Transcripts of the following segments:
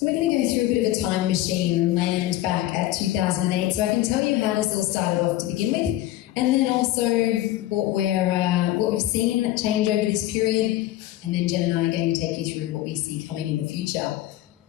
So we're going to go through a bit of a time machine and land back at 2008. So I can tell you how this all started off to begin with, and then also what we've seen change over this period, and then Jen and I are going to take you through what we see coming in the future.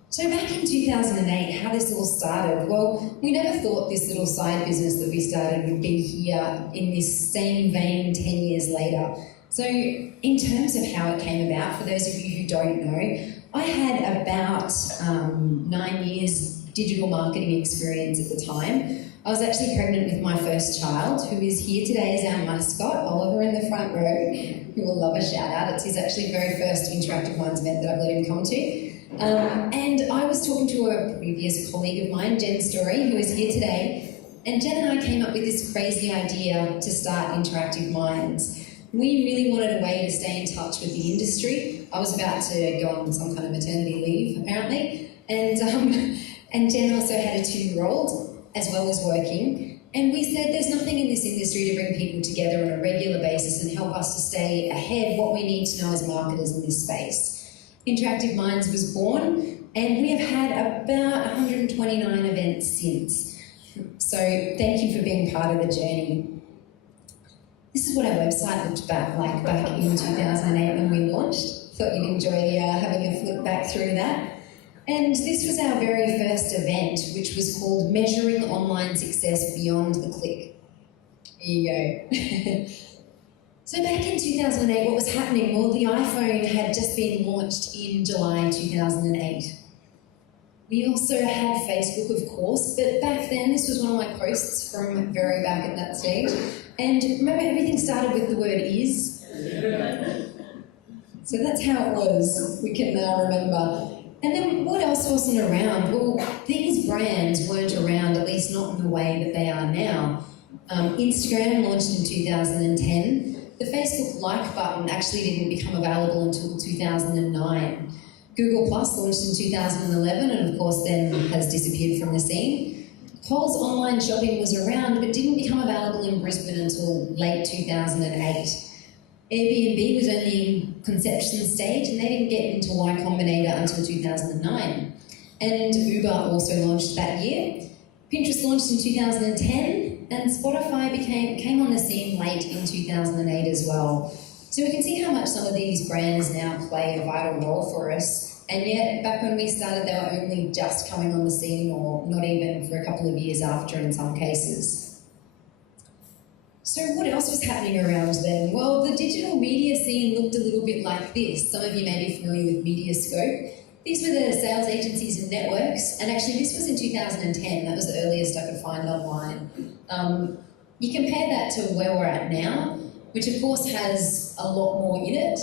So back in 2008, how this all started, well, we never thought this little side business that we started would be here in this same vein 10 years later. So in terms of how it came about, for those of you who don't know, I had about 9 years digital marketing experience at the time. I was actually pregnant with my first child, who is here today as our mascot, Oliver in the front row, who will love a shout out. It's his actually very first Interactive Minds event that I've let him come to. And I was talking to a previous colleague of mine, Jen Story, who is here today, and Jen and I came up with this crazy idea to start Interactive Minds. We really wanted a way to stay in touch with the industry. I was about to go on some kind of maternity leave, apparently, and Jen also had a 2-year-old, as well as working, and we said there's nothing in this industry to bring people together on a regular basis and help us to stay ahead what we need to know as marketers in this space. Interactive Minds was born, and we have had about 129 events since. So thank you for being part of the journey. This is what our website looked back in 2008 when we launched. Thought you'd enjoy having a flip back through that. And this was our very first event, which was called Measuring Online Success Beyond the Click. Here you go. So back in 2008, what was happening? Well, the iPhone had just been launched in July 2008. We also had Facebook, of course, but back then, this was one of my posts from very back at that stage. And remember, everything started with the word is. So that's how it was, we can now remember. And then what else wasn't around? Well, these brands weren't around, at least not in the way that they are now. Instagram launched in 2010. The Facebook like button actually didn't become available until 2009. Google Plus launched in 2011 and of course then has disappeared from the scene. Coles online shopping was around but didn't become available in Brisbane until late 2008. Airbnb was only in conception stage and they didn't get into Y Combinator until 2009. And Uber also launched that year. Pinterest launched in 2010 and Spotify came on the scene late in 2008 as well. So we can see how much some of these brands now play a vital role for us. And yet, back when we started, they were only just coming on the scene or not even for a couple of years after in some cases. So what else was happening around then? Well, the digital media scene looked a little bit like this. Some of you may be familiar with Mediascope. These were the sales agencies and networks, and actually this was in 2010. That was the earliest I could find online. You compare that to where we're at now, which of course has a lot more in it,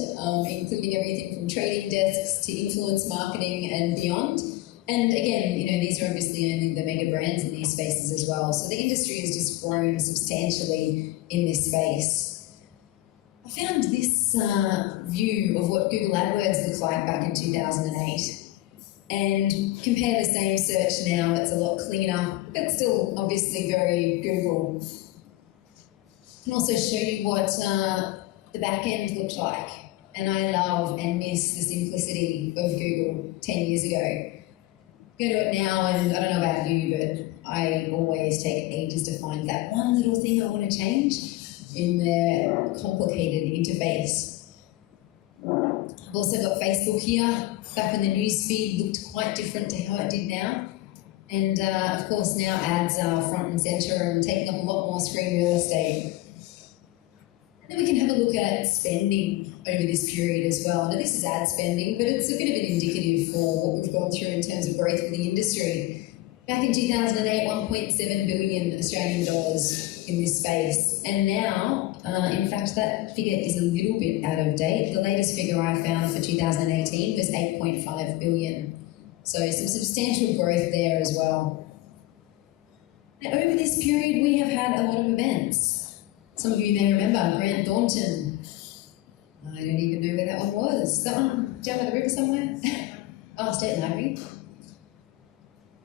including everything from trading desks to influence marketing and beyond. And again, these are obviously only the mega brands in these spaces as well. So the industry has just grown substantially in this space. I found this view of what Google AdWords looked like back in 2008. And compare the same search now, it's a lot cleaner, but still obviously very Google. I can also show you what the back end looked like. And I love and miss the simplicity of Google 10 years ago. Go to it now, and I don't know about you, but I always take ages to find that one little thing I want to change in their complicated interface. I've also got Facebook here. Back when the news feed looked quite different to how it did now. And of course now ads are front and centre and taking up a lot more screen real estate. And then we can have a look at spending over this period as well. Now this is ad spending, but it's a bit of an indicative for what we've gone through in terms of growth for the industry. Back in 2008, 1.7 billion Australian dollars in this space. And now, in fact, that figure is a little bit out of date. The latest figure I found for 2018 was 8.5 billion. So some substantial growth there as well. Now, over this period, we have had a lot of events. Some of you may remember Grant Thornton. I don't even know where that one was. That one down by the river somewhere? Oh, State Library.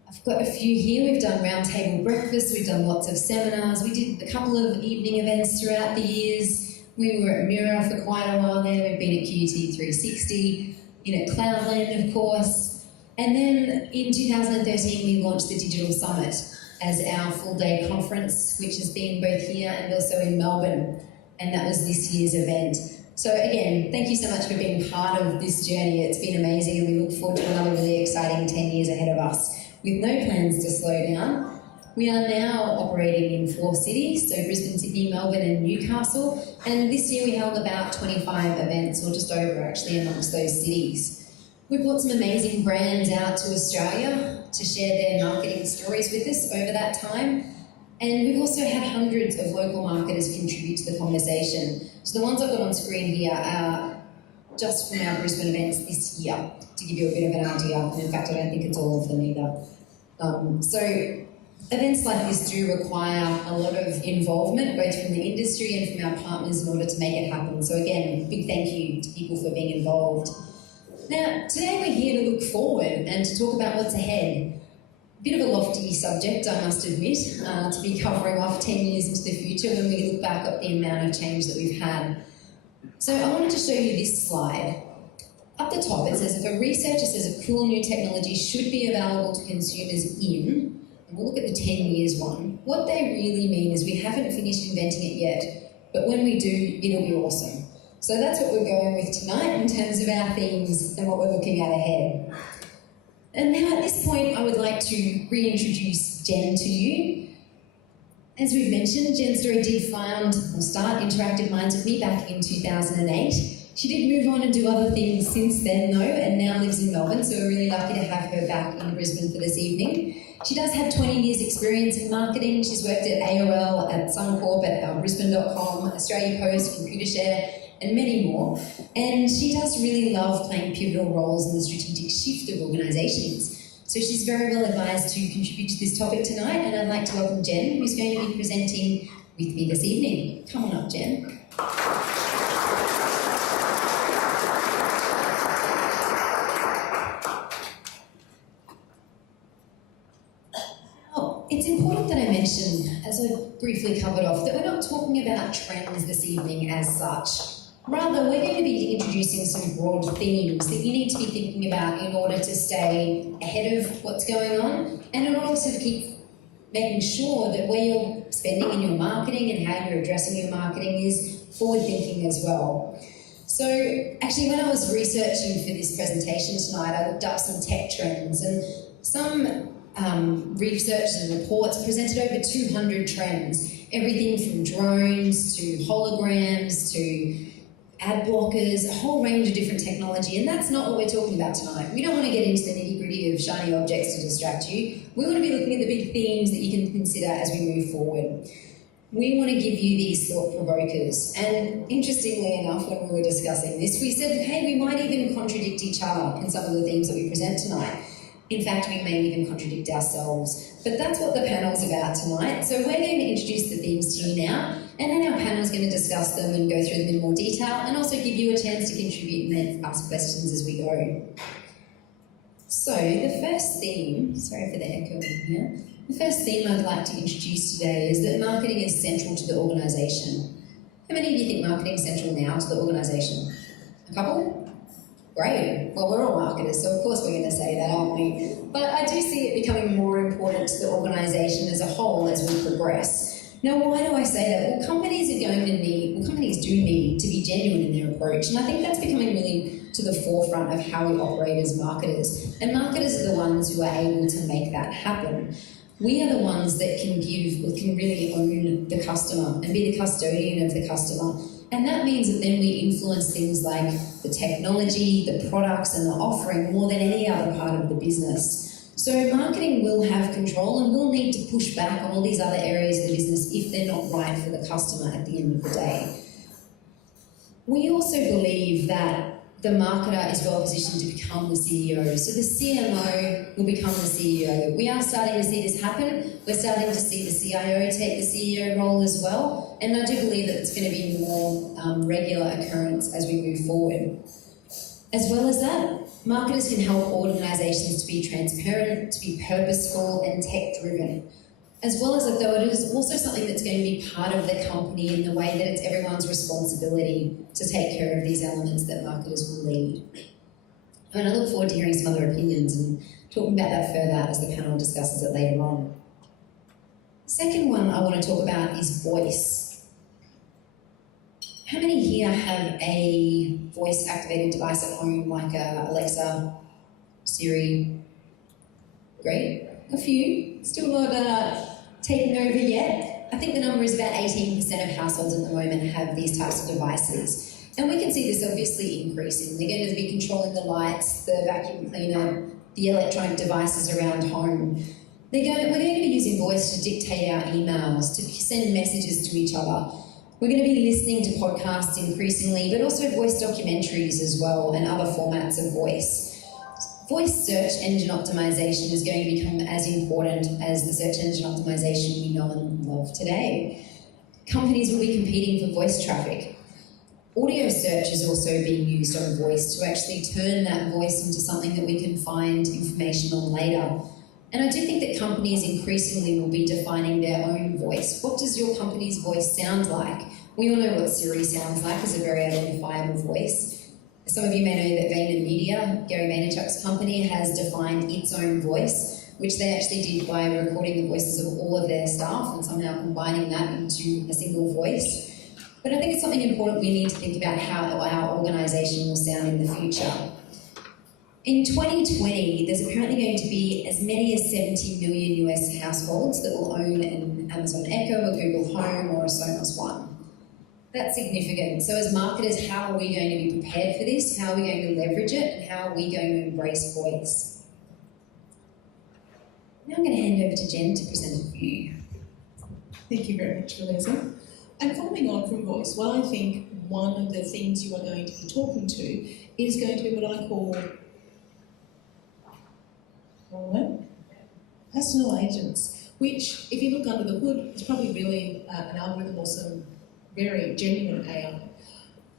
I've got a few here. We've done roundtable breakfasts, we've done lots of seminars, we did a couple of evening events throughout the years. We were at Mirror for quite a while there, we've been at QT 360, at Cloudland of course. And then in 2013, we launched the Digital Summit as our full-day conference, which has been both here and also in Melbourne, and that was this year's event. So again, thank you so much for being part of this journey. It's been amazing, and we look forward to another really exciting 10 years ahead of us, with no plans to slow down. We are now operating in 4 cities, so Brisbane, Sydney, Melbourne and Newcastle, and this year we held about 25 events, or just over actually, amongst those cities. We brought some amazing brands out to Australia to share their marketing stories with us over that time. And we've also had hundreds of local marketers contribute to the conversation. So the ones I've got on screen here are just from our Brisbane events this year, to give you a bit of an idea. And in fact, I don't think it's all of them either. So events like this do require a lot of involvement, both from the industry and from our partners, in order to make it happen. So again, big thank you to people for being involved. Now, today we're here to look forward and to talk about what's ahead. Bit of a lofty subject, I must admit, to be covering off 10 years into the future when we look back at the amount of change that we've had. So I wanted to show you this slide. Up the top it says, if a researcher says a cool new technology should be available to consumers in, and we'll look at the 10 years one, what they really mean is we haven't finished inventing it yet, but when we do, it'll be awesome. So that's what we're going with tonight in terms of our themes and what we're looking at ahead. And now at this point, I would like to reintroduce Jen to you. As we've mentioned, Jen Story did start Interactive Minds with me back in 2008. She did move on and do other things since then though, and now lives in Melbourne, so we're really lucky to have her back in Brisbane for this evening. She does have 20 years experience in marketing. She's worked at AOL, at Suncorp, at Brisbane.com, Australia Post, Computershare, and many more. And she does really love playing pivotal roles in the strategic shift of organisations. So she's very well advised to contribute to this topic tonight, and I'd like to welcome Jen, who's going to be presenting with me this evening. Come on up, Jen. It's important that I mention, as I briefly covered off, that we're not talking about trends this evening as such. Rather, we're going to be introducing some broad themes that you need to be thinking about in order to stay ahead of what's going on, and in order to keep making sure that where you're spending in your marketing and how you're addressing your marketing is forward-thinking as well. So actually, when I was researching for this presentation tonight, I looked up some tech trends, and some research and reports presented over 200 trends, everything from drones to holograms to ad blockers, a whole range of different technology, and that's not what we're talking about tonight. We don't want to get into the nitty-gritty of shiny objects to distract you. We want to be looking at the big themes that you can consider as we move forward. We want to give you these thought provokers, and interestingly enough, when we were discussing this, we said, hey, we might even contradict each other in some of the themes that we present tonight. In fact, we may even contradict ourselves. But that's what the panel's about tonight. So we're going to introduce the themes to you now, and then our panel's going to discuss them and go through them in more detail, and also give you a chance to contribute and then ask questions as we go. So the first theme, sorry for the echo in here, the first theme I'd like to introduce today is that marketing is central to the organisation. How many of you think marketing is central now to the organisation? A couple? Great. Well, we're all marketers, so of course we're going to say that, aren't we? But I do see it becoming more important to the organisation as a whole as we progress. Now, why do I say that? Well, companies do need to be genuine in their approach, and I think that's becoming really to the forefront of how we operate as marketers. And marketers are the ones who are able to make that happen. We are the ones that can really own the customer and be the custodian of the customer. And that means that then we influence things like the technology, the products and the offering more than any other part of the business. So marketing will have control and will need to push back on all these other areas of the business if they're not right for the customer at the end of the day. We also believe that the marketer is well positioned to become the CEO. So the CMO will become the CEO. We are starting to see this happen. We're starting to see the CIO take the CEO role as well. And I do believe that it's going to be more regular occurrence as we move forward. As well as that, marketers can help organisations to be transparent, to be purposeful and tech-driven. As well as that, though, it is also something that's going to be part of the company in the way that it's everyone's responsibility to take care of these elements that marketers will lead. And I look forward to hearing some other opinions and talking about that further as the panel discusses it later on. The second one I want to talk about is voice. How many here have a voice-activated device at home, like a Alexa, Siri? Great. A few. Still not taken over yet. I think the number is about 18% of households at the moment have these types of devices. And we can see this obviously increasing. They're going to be controlling the lights, the vacuum cleaner, the electronic devices around home. We're going to be using voice to dictate our emails, to send messages to each other. We're going to be listening to podcasts increasingly, but also voice documentaries as well, and other formats of voice. Voice search engine optimization is going to become as important as the search engine optimization we know and love today. Companies will be competing for voice traffic. Audio search is also being used on voice to actually turn that voice into something that we can find information on later. And I do think that companies increasingly will be defining their own voice. What does your company's voice sound like? We all know what Siri sounds like as a very identifiable voice. Some of you may know that VaynerMedia, Gary Vaynerchuk's company, has defined its own voice, which they actually did by recording the voices of all of their staff and somehow combining that into a single voice. But I think it's something important we need to think about how our organisation will sound in the future. In 2020, there's apparently going to be as many as 70 million US households that will own an Amazon Echo, a Google Home, or a Sonos One. That's significant. So as marketers, how are we going to be prepared for this? How are we going to leverage it? And how are we going to embrace voice? Now I'm going to hand over to Jen to present a view. Thank you very much, Louisa. And following on from voice, well, I think one of the things you are going to be talking to is going to be what I call personal agents, which, if you look under the hood, is probably really an algorithm or some very genuine AI.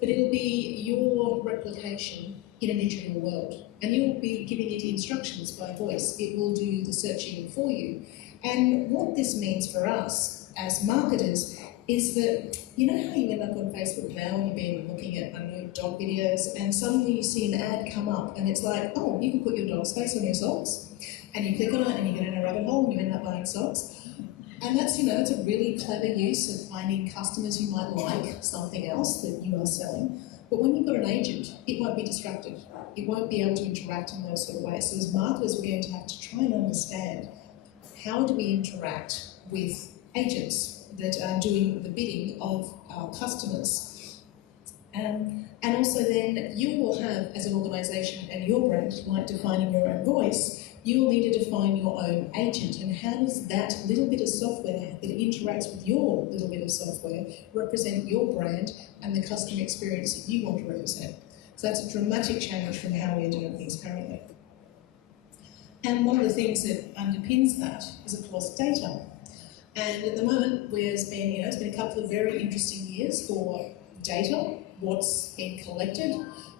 But it'll be your replication in a digital world, and you'll be giving it instructions by voice. It will do the searching for you. And what this means for us as marketers is that, you know how you end up on Facebook now and you've been looking at, I don't know, dog videos, and suddenly you see an ad come up and it's like, oh, you can put your dog's face on your socks, and you click on it and you get in a rabbit hole and you end up buying socks. And that's, that's a really clever use of finding customers who might like something else that you are selling. But when you've got an agent, it won't be distracted. It won't be able to interact in those sort of ways. So as marketers, we're going to have to try and understand, how do we interact with agents that are doing the bidding of our customers? And also then you will have, as an organisation and your brand, like defining your own voice, you will need to define your own agent, and how does that little bit of software that interacts with your little bit of software represent your brand and the customer experience that you want to represent. So that's a dramatic change from how we're doing things currently. And one of the things that underpins that is, of course, data. And at the moment, it's been a couple of very interesting years for data, what's been collected,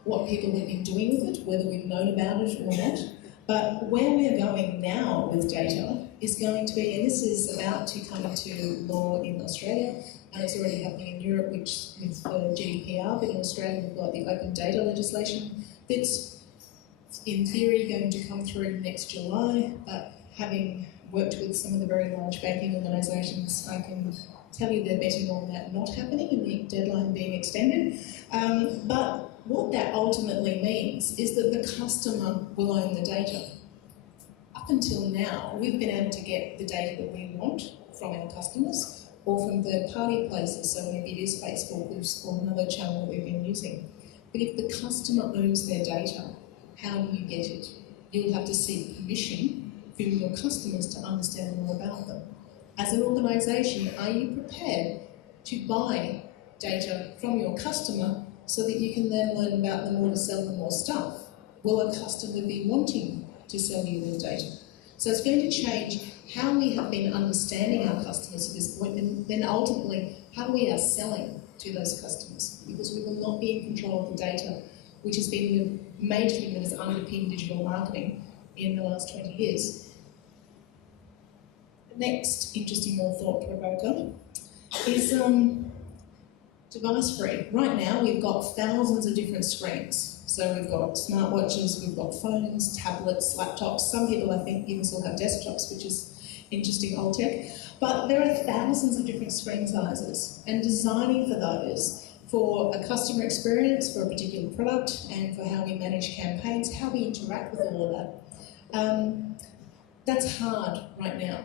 what people have been doing with it, whether we've known about it or not. But where we're going now with data is going to be, and this is about to come into law in Australia, and it's already happening in Europe, which with GDPR, but in Australia we've got the open data legislation that's in theory going to come through next July, but having worked with some of the very large banking organisations, I can tell you they're betting on that not happening and the deadline being extended. But what that ultimately means is that the customer will own the data. Up until now, we've been able to get the data that we want from our customers or from third-party places, so maybe it is Facebook or another channel that we've been using. But if the customer owns their data, how do you get it? You'll have to seek permission from your customers to understand more about them. As an organisation, are you prepared to buy data from your customer so that you can then learn about them or to sell them more stuff? Will a customer be wanting to sell you their data? So it's going to change how we have been understanding our customers at this point, and then ultimately how we are selling to those customers, because we will not be in control of the data, which has been the major thing that has underpinned digital marketing in the last 20 years. The next interesting more thought provoker is device free. Right now we've got thousands of different screens. So we've got smartwatches, we've got phones, tablets, laptops. Some people, I think, even still have desktops, which is interesting old tech. But there are thousands of different screen sizes, and designing for those, for a customer experience, for a particular product, and for how we manage campaigns, how we interact with all of that, that's hard right now.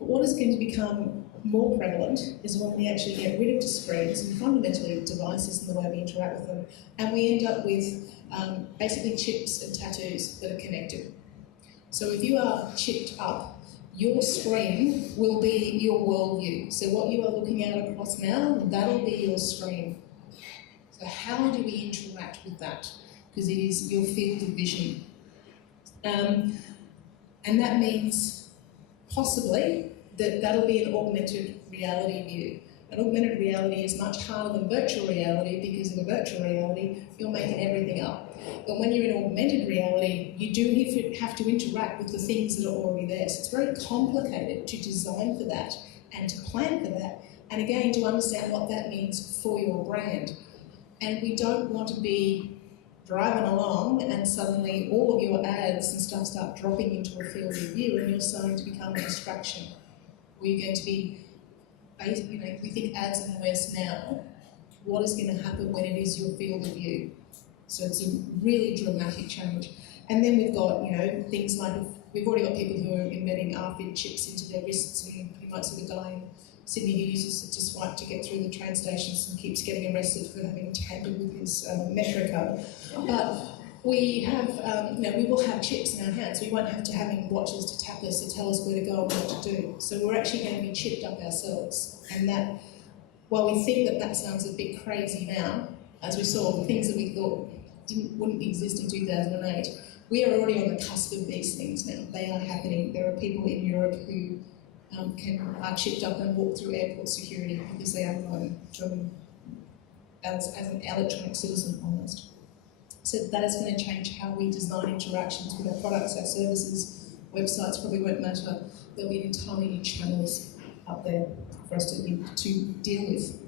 But what is going to become more prevalent is when we actually get rid of the screens and fundamentally devices and the way we interact with them, and we end up with basically chips and tattoos that are connected. So if you are chipped up, your screen will be your worldview. So what you are looking at across now, that'll be your screen. So how do we interact with that? Because it is your field of vision. And that means possibly that'll be an augmented reality view. An augmented reality is much harder than virtual reality because in a virtual reality, you're making everything up. But when you're in augmented reality, you do have to interact with the things that are already there. So it's very complicated to design for that and to plan for that. And again, to understand what that means for your brand. And we don't want to be driving along and suddenly all of your ads and stuff start dropping into a field of view and you're starting to become a distraction. We're going to be, if we think ads in the West now, what is going to happen when it is your field of view? So it's a really dramatic change. And then we've got, things like, we've already got people who are embedding RFID chips into their wrists, and you might see the guy in Sydney who uses it to swipe to get through the train stations and keeps getting arrested for having tampered with his Metro card. But we have, we will have chips in our hands. We won't have to having watches to tap us to tell us where to go and what to do. So we're actually going to be chipped up ourselves. And that, while we think that sounds a bit crazy now, as we saw, the things that we thought wouldn't exist in 2008, we are already on the cusp of these things now. They are happening. There are people in Europe who are chipped up and walk through airport security because they are known as an electronic citizen almost. So that is going to change how we design interactions with our products, our services, websites probably won't matter. There'll be entirely new channels up there for us to deal with.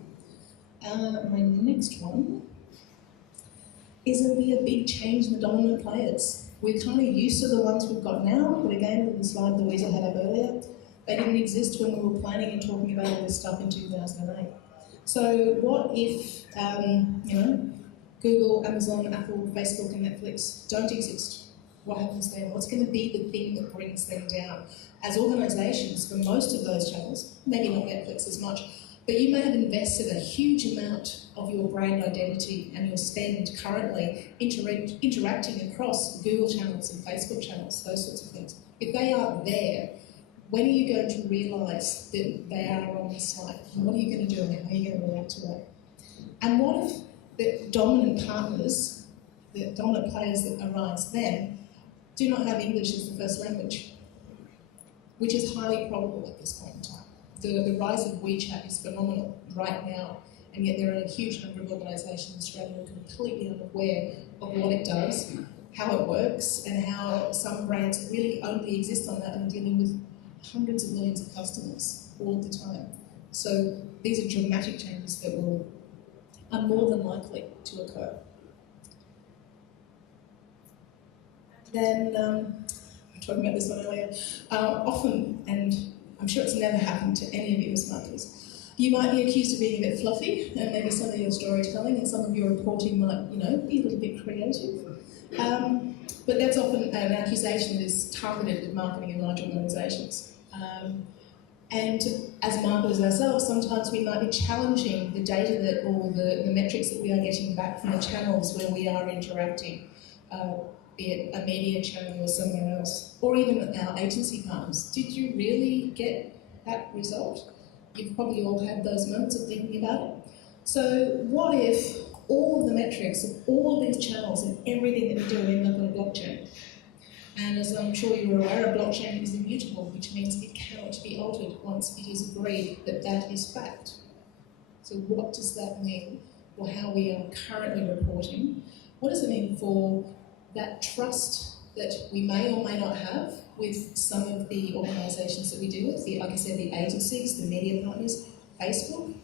My next one is there'll be a big change in the dominant players. We're kind of used to the ones we've got now, but again, with the slide Louisa had up earlier, they didn't exist when we were planning and talking about all this stuff in 2008. So what if, Google, Amazon, Apple, Facebook and Netflix don't exist? What happens then? What's going to be the thing that brings them down? As organisations, for most of those channels, maybe not Netflix as much, but you may have invested a huge amount of your brand identity and your spend currently interacting across Google channels and Facebook channels, those sorts of things. If they aren't there, when are you going to realise that they are on the site? And what are you going to do and how are you going to react to that? And what if the dominant partners, the dominant players that arise then, do not have English as the first language, which is highly probable at this point in time. The rise of WeChat is phenomenal right now, and yet there are a huge number of organisations in Australia who are completely unaware of what it does, how it works, and how some brands really only exist on that and are dealing with hundreds of millions of customers all the time. So these are dramatic changes that are more than likely to occur. Then, I'm talking about this one earlier, often, and I'm sure it's never happened to any of you as marketers, you might be accused of being a bit fluffy, and maybe some of your storytelling and some of your reporting might, be a little bit creative. But that's often an accusation that is targeted at marketing in large organisations. And as marketers ourselves, sometimes we might be challenging the data that, or the metrics that we are getting back from the channels where we are interacting, be it a media channel or somewhere else, or even our agency partners. Did you really get that result? You've probably all had those moments of thinking about it. So what if all of the metrics of all of these channels and everything that we do end up on a blockchain? And as I'm sure you're aware, a blockchain is immutable, which means it cannot be altered once it is agreed that that is fact. So what does that mean for how we are currently reporting? What does it mean for that trust that we may or may not have with some of the organisations that we deal with, like I said, the agencies, the media partners, Facebook?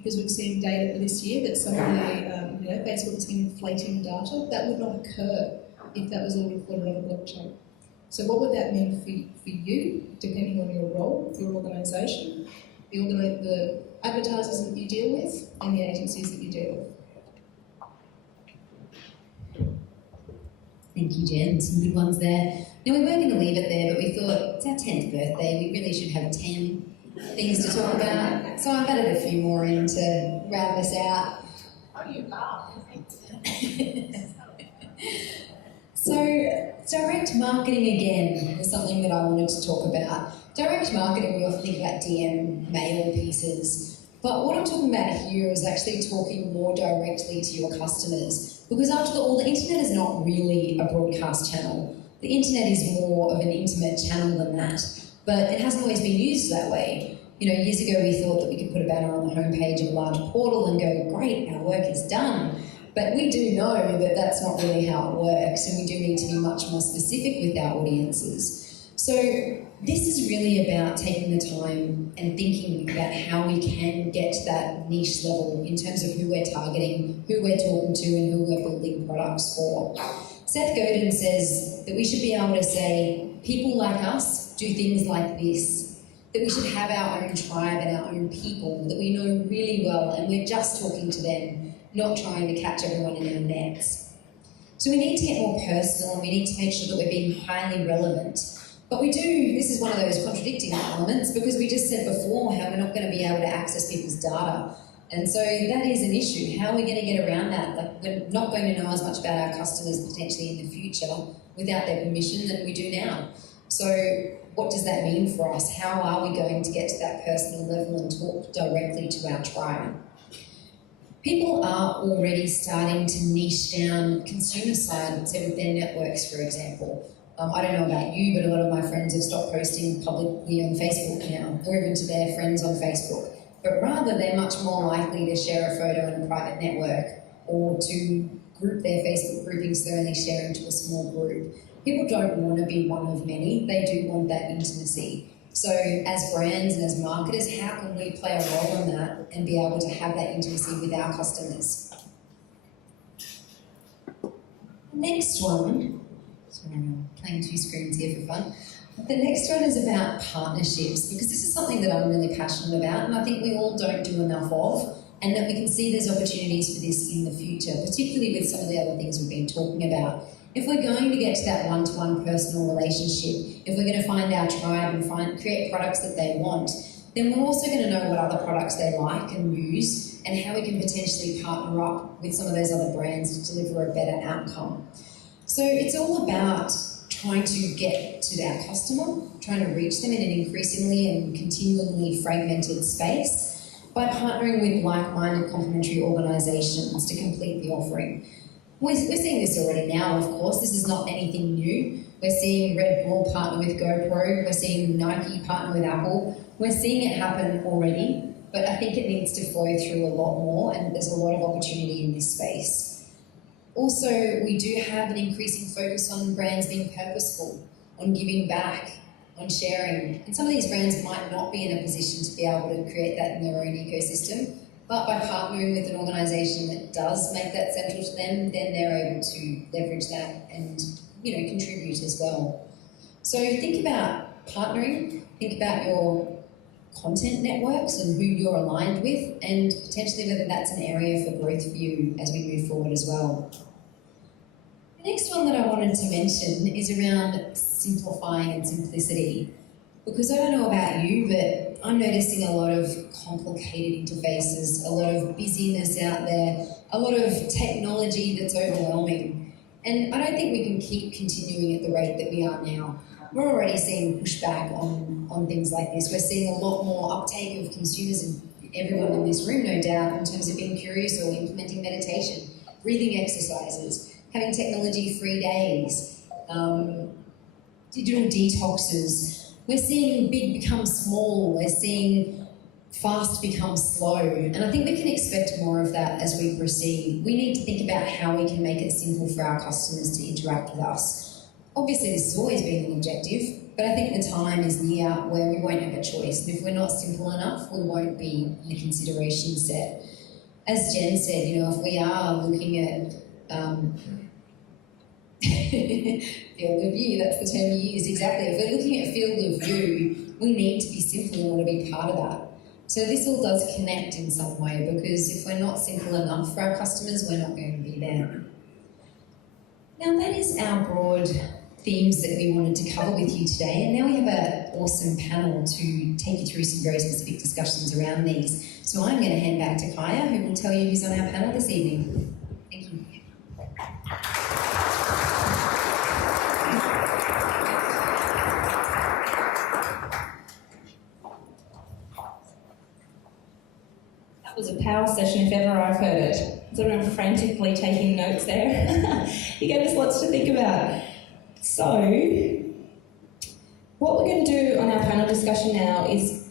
because we've seen data this year that some of the, Facebook's inflating data. That would not occur if that was all recorded on a blockchain. So what would that mean for you, depending on your role, your organisation, the advertisers that you deal with, and the agencies that you deal with? Thank you, Jen. Some good ones there. Now, we weren't going to leave it there, but we thought it's our 10th birthday. We really should have 10 things to talk about. So I've added a few more in to round this out. Oh, you laugh. So, direct marketing again was something that I wanted to talk about. Direct marketing, we often think about DM mail pieces, but what I'm talking about here is actually talking more directly to your customers. Because after all, the internet is not really a broadcast channel. The internet is more of an intimate channel than that, but it hasn't always been used that way. Years ago we thought that we could put a banner on the homepage of a large portal and go, great, our work is done. But we do know that that's not really how it works, and we do need to be much more specific with our audiences. So this is really about taking the time and thinking about how we can get to that niche level in terms of who we're targeting, who we're talking to, and who we're building products for. Seth Godin says that we should be able to say, people like us do things like this, that we should have our own tribe and our own people that we know really well, and we're just talking to them, not trying to catch everyone in our nets. So we need to get more personal, and we need to make sure that we're being highly relevant. But this is one of those contradicting elements, because we just said before how we're not going to be able to access people's data. And so that is an issue. How are we going to get around that? We're not going to know as much about our customers potentially in the future without their permission than we do now. So what does that mean for us? How are we going to get to that personal level and talk directly to our tribe? People are already starting to niche down consumer side, say with their networks, for example. I don't know about you, but a lot of my friends have stopped posting publicly on Facebook now, or even to their friends on Facebook. But rather, they're much more likely to share a photo in a private network, or to group their Facebook groupings so they're only sharing to a small group. People don't want to be one of many, they do want that intimacy. So as brands and as marketers, how can we play a role in that and be able to have that intimacy with our customers? Next one, sorry, I'm playing two screens here for fun. The next one is about partnerships, because this is something that I'm really passionate about, and I think we all don't do enough of, and that we can see there's opportunities for this in the future, particularly with some of the other things we've been talking about. If we're going to get to that one-to-one personal relationship, if we're going to find our tribe and create products that they want, then we're also going to know what other products they like and use, and how we can potentially partner up with some of those other brands to deliver a better outcome. So it's all about trying to get to our customer, trying to reach them in an increasingly and continually fragmented space by partnering with like-minded complementary organisations to complete the offering. We're seeing this already now, of course. This is not anything new. We're seeing Red Bull partner with GoPro. We're seeing Nike partner with Apple. We're seeing it happen already, but I think it needs to flow through a lot more, and there's a lot of opportunity in this space. Also, we do have an increasing focus on brands being purposeful, on giving back, on sharing. And some of these brands might not be in a position to be able to create that in their own ecosystem, but by partnering with an organisation that does make that central to them, then they're able to leverage that and contribute as well. So think about partnering, think about your content networks and who you're aligned with, and potentially whether that's an area for growth for you as we move forward as well. The next one that I wanted to mention is around simplifying and simplicity. Because I don't know about you, but I'm noticing a lot of complicated interfaces, a lot of busyness out there, a lot of technology that's overwhelming. And I don't think we can keep continuing at the rate that we are now. We're already seeing pushback on things like this. We're seeing a lot more uptake of consumers, and everyone in this room, no doubt, in terms of being curious or implementing meditation, breathing exercises, having technology-free days, digital detoxes. We're seeing big become small, we're seeing fast become slow, and I think we can expect more of that as we proceed. We need to think about how we can make it simple for our customers to interact with us. Obviously, this has always been an objective, But I think the time is near where we won't have a choice. And if we're not simple enough, we won't be in the consideration set. As Jen said, you know, if we are looking at field of view, that's the term you use, exactly. If we're looking at field of view, we need to be simple in order to be part of that. So this all does connect in some way, because if we're not simple enough for our customers, we're not going to be there. Now that is our broad themes that we wanted to cover with you today, and now we have an awesome panel to take you through some very specific discussions around these. So I'm going to hand back to Kaya, who will tell you who's on our panel this evening. Thank you. That was a power session if ever I've heard it. So I'm frantically taking notes there. You gave us lots to think about. So, what we're going to do on our panel discussion now is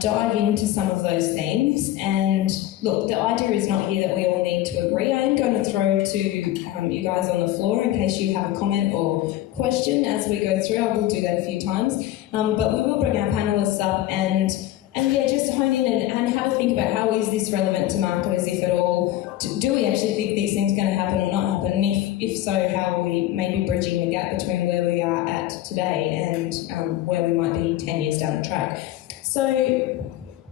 dive into some of those themes. And look, the idea is not here that we all need to agree. I am going to throw to you guys on the floor in case you have a comment or question as we go through. I will do that a few times. But we will bring our panellists up and yeah, just hone in and have a think about how is this relevant to marketers, if at all. Do we actually think these things are going to happen or not happen? And if so, how are we maybe bridging the gap between where we are at today and where we might be 10 years down the track? So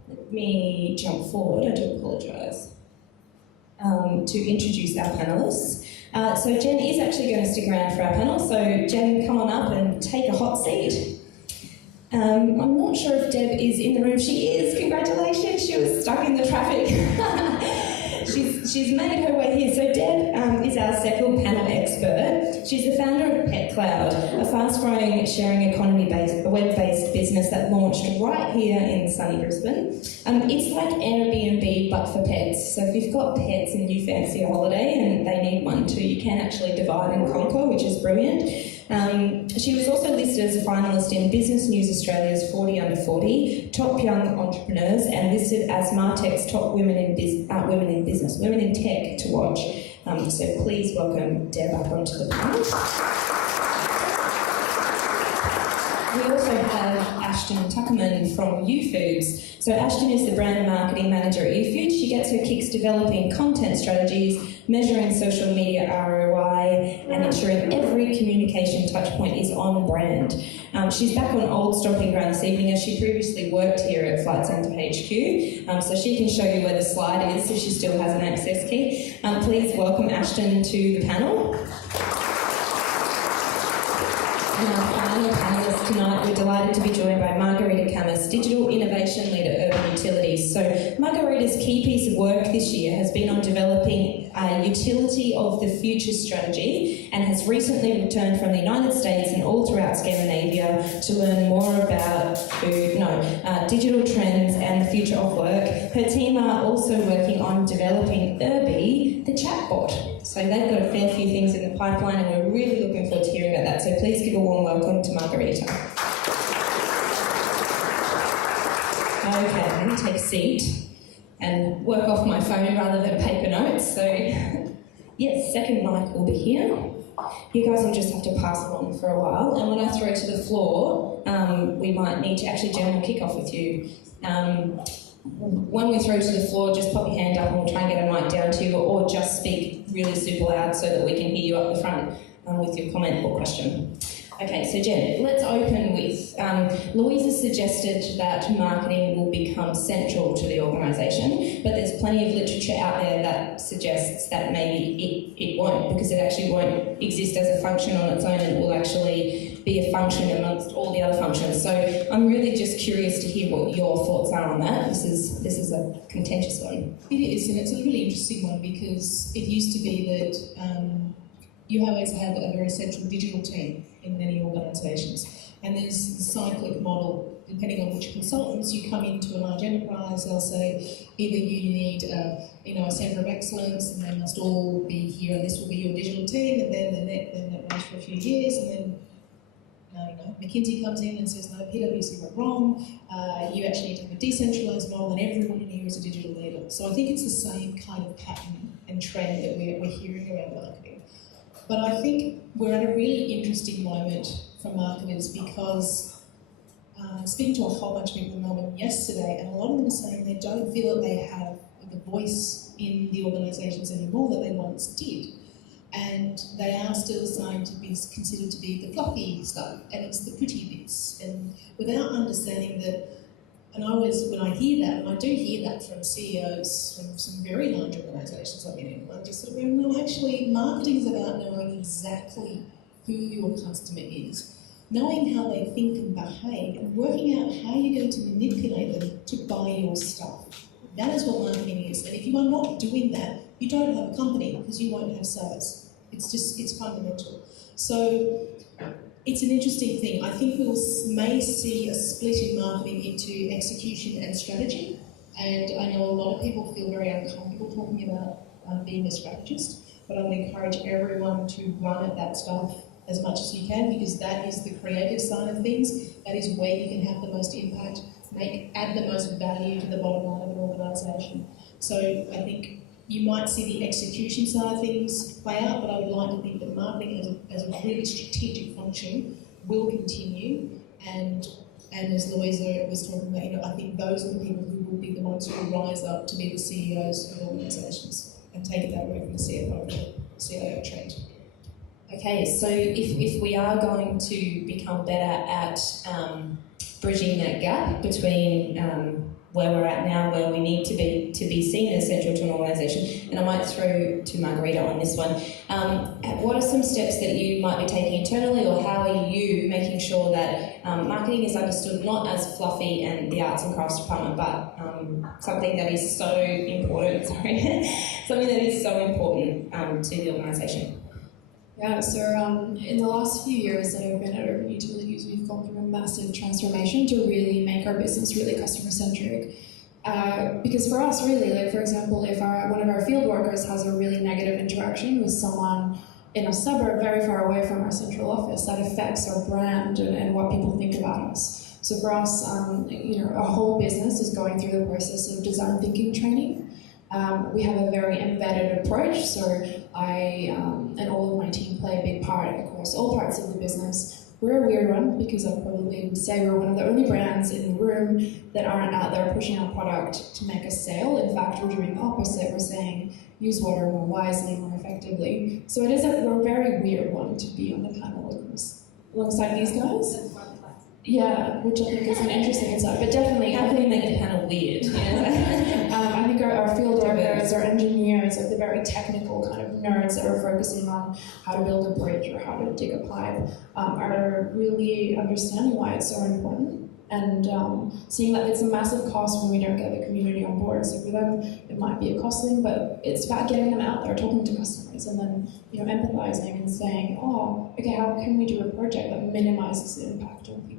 let me jump forward, I do apologise, to introduce our panellists. So Jen is actually going to stick around for our panel. So Jen, come on up and take a hot seat. I'm not sure if Deb is in the room. She is. Congratulations. She was stuck in the traffic. She's made her way here. So Deb is our second panel expert. She's the founder of Pet Cloud, a fast-growing sharing economy-based, web-based business that launched right here in sunny Brisbane. It's like Airbnb but for pets. So if you've got pets and you fancy a holiday and they need one too, you can actually divide and conquer, which is brilliant. She was also listed as a finalist in Business News Australia's 40 Under 40, Top Young Entrepreneurs, and listed as Martech's Top Women in Business, Women in Tech to watch. So please welcome Deb up onto the panel. We also have Ashton Tuckerman from YouFoods. So Ashton is the brand marketing manager at YouFoods. She gets her kicks developing content strategies, measuring social media ROI, and ensuring every communication touchpoint is on brand. She's back on old stomping ground this evening, as she previously worked here at Flight Centre HQ, so she can show you where the slide is if she still has an access key. Please welcome Ashton to the panel. And our final panellists tonight, we're delighted to be joined by Margarita Camas, Digital Innovation Leader, Urban Utilities. So Margarita's key piece of work this year has been on developing a utility of the future strategy, and has recently returned from the United States and all throughout Scandinavia to learn more about digital trends and the future of work. Her team are also working on developing Urbi, the chatbot. So they've got a fair few things in the pipeline, and we're really looking forward to hearing about that. So please give a warm welcome to Margarita. Okay, let me take a seat and work off my phone rather than paper notes. So yes, second mic will be here. You guys will just have to pass it on for a while, and when I throw to the floor, we might need to actually Jen will kick off with you. When we throw to the floor, just pop your hand up and we'll try and get a mic down to you, or just speak really super loud so that we can hear you up the front with your comment or question. Okay, so Jen, let's open with, Louisa suggested that marketing will become central to the organisation, but there's plenty of literature out there that suggests that maybe it won't, because it actually won't exist as a function on its own, and it will actually be a function amongst all the other functions. So I'm really just curious to hear what your thoughts are on that. This is a contentious one. It is, and it's a really interesting one, because it used to be that you always have a very central digital team in many organisations, and there's the cyclic model. Depending on which consultants you come into a large enterprise, they'll say either you need a centre of excellence, and they must all be here, and this will be your digital team, and then that runs for a few years, and then McKinsey comes in and says, no, PwC went wrong, you actually need to have a decentralised model, and everyone in here is a digital leader. So I think it's the same kind of pattern and trend that we're hearing around marketing. But I think we're at a really interesting moment for marketers, because speaking to a whole bunch of people in Melbourne yesterday, and a lot of them are saying they don't feel that they have the voice in the organisations anymore that they once did. And they are still starting to be considered to be the fluffy stuff, and it's the pretty bits. And without understanding that, and I always, when I hear that, and I do hear that from CEOs from some very large organisations I've been in, I'm just sort of going, no, actually, marketing is about knowing exactly who your customer is, knowing how they think and behave, and working out how you're going to manipulate them to buy your stuff. That is what marketing is. And if you are not doing that, you don't have a company because you won't have sales. It's fundamental. So it's an interesting thing. I think may see a split in marketing into execution and strategy. And I know a lot of people feel very uncomfortable talking about being a strategist, but I would encourage everyone to run at that stuff as much as you can, because that is the creative side of things. That is where you can have the most impact, add the most value to the bottom line of an organisation. So I think you might see the execution side of things play out, but I would like to think that marketing as a really strategic function will continue. And as Louisa was talking about, I think those are the people who will be the ones who will rise up to be the CEOs of organisations and take it that way from the CIO trend. Okay, so if we are going to become better at bridging that gap between where we're at now, where we need to be seen as central to an organisation, and I might throw to Margarita on this one. What are some steps that you might be taking internally, or how are you making sure that marketing is understood not as fluffy and the arts and crafts department, but something that is so important? Something that is so important to the organisation. Yeah, so in the last few years that I've been at Urban Utilities, we've gone through a massive transformation to really make our business really customer-centric. Because for us, really, like for example, if one of our field workers has a really negative interaction with someone in a suburb very far away from our central office, that affects our brand and what people think about us. So for us, our whole business is going through the process of design thinking training. We have a very embedded approach, so I and all of my team play a big part across all parts of the business. We're a weird one because I probably would say we're one of the only brands in the room that aren't out there pushing our product to make a sale. In fact, we're doing the opposite. We're saying use water more wisely, more effectively. So we're a very weird one to be on the panel alongside these guys. Yeah, which I think is an interesting insight, but definitely... How can we make the panel weird? I think our field workers, our engineers, like the very technical kind of nerds that are focusing on how to build a bridge or how to dig a pipe, are really understanding why it's so important, and seeing that it's a massive cost when we don't get the community on board. So for them, it might be a cost thing, but it's about getting them out there, talking to customers, and then empathizing and saying, oh, okay, how can we do a project that minimizes the impact on people?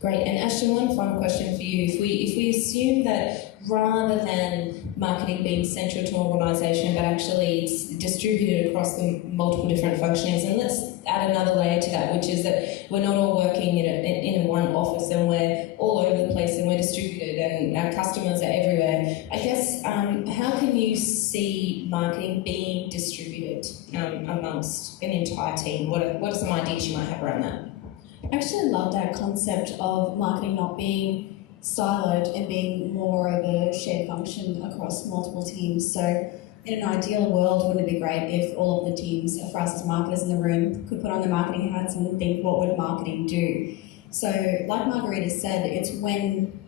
Great, and Ashton, one final question for you. If we assume that rather than marketing being central to an organisation, but actually it's distributed across the multiple different functions, and let's add another layer to that, which is that we're not all working in one office and we're all over the place and we're distributed and our customers are everywhere. I guess, how can you see marketing being distributed amongst an entire team? What are some ideas you might have around that? I actually love that concept of marketing not being siloed and being more of a shared function across multiple teams. So in an ideal world, wouldn't it be great if all of the teams, for us as marketers in the room, could put on the marketing hats and think, what would marketing do? So like Margarita said, it's when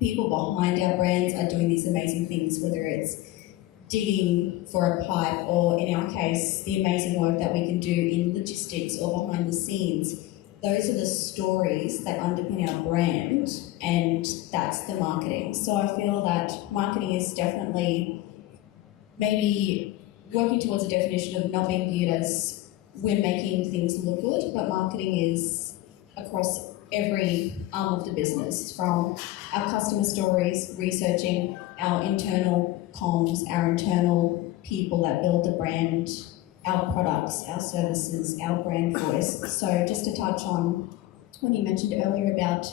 people behind our brands are doing these amazing things, whether it's digging for a pipe or, in our case, the amazing work that we can do in logistics or behind the scenes. Those are the stories that underpin our brand, and that's the marketing. So I feel that marketing is definitely maybe working towards a definition of not being viewed as we're making things look good, but marketing is across every arm of the business, from our customer stories, researching our internal comms, our internal people that build the brand, our products, our services, our brand voice. So just to touch on when you mentioned earlier about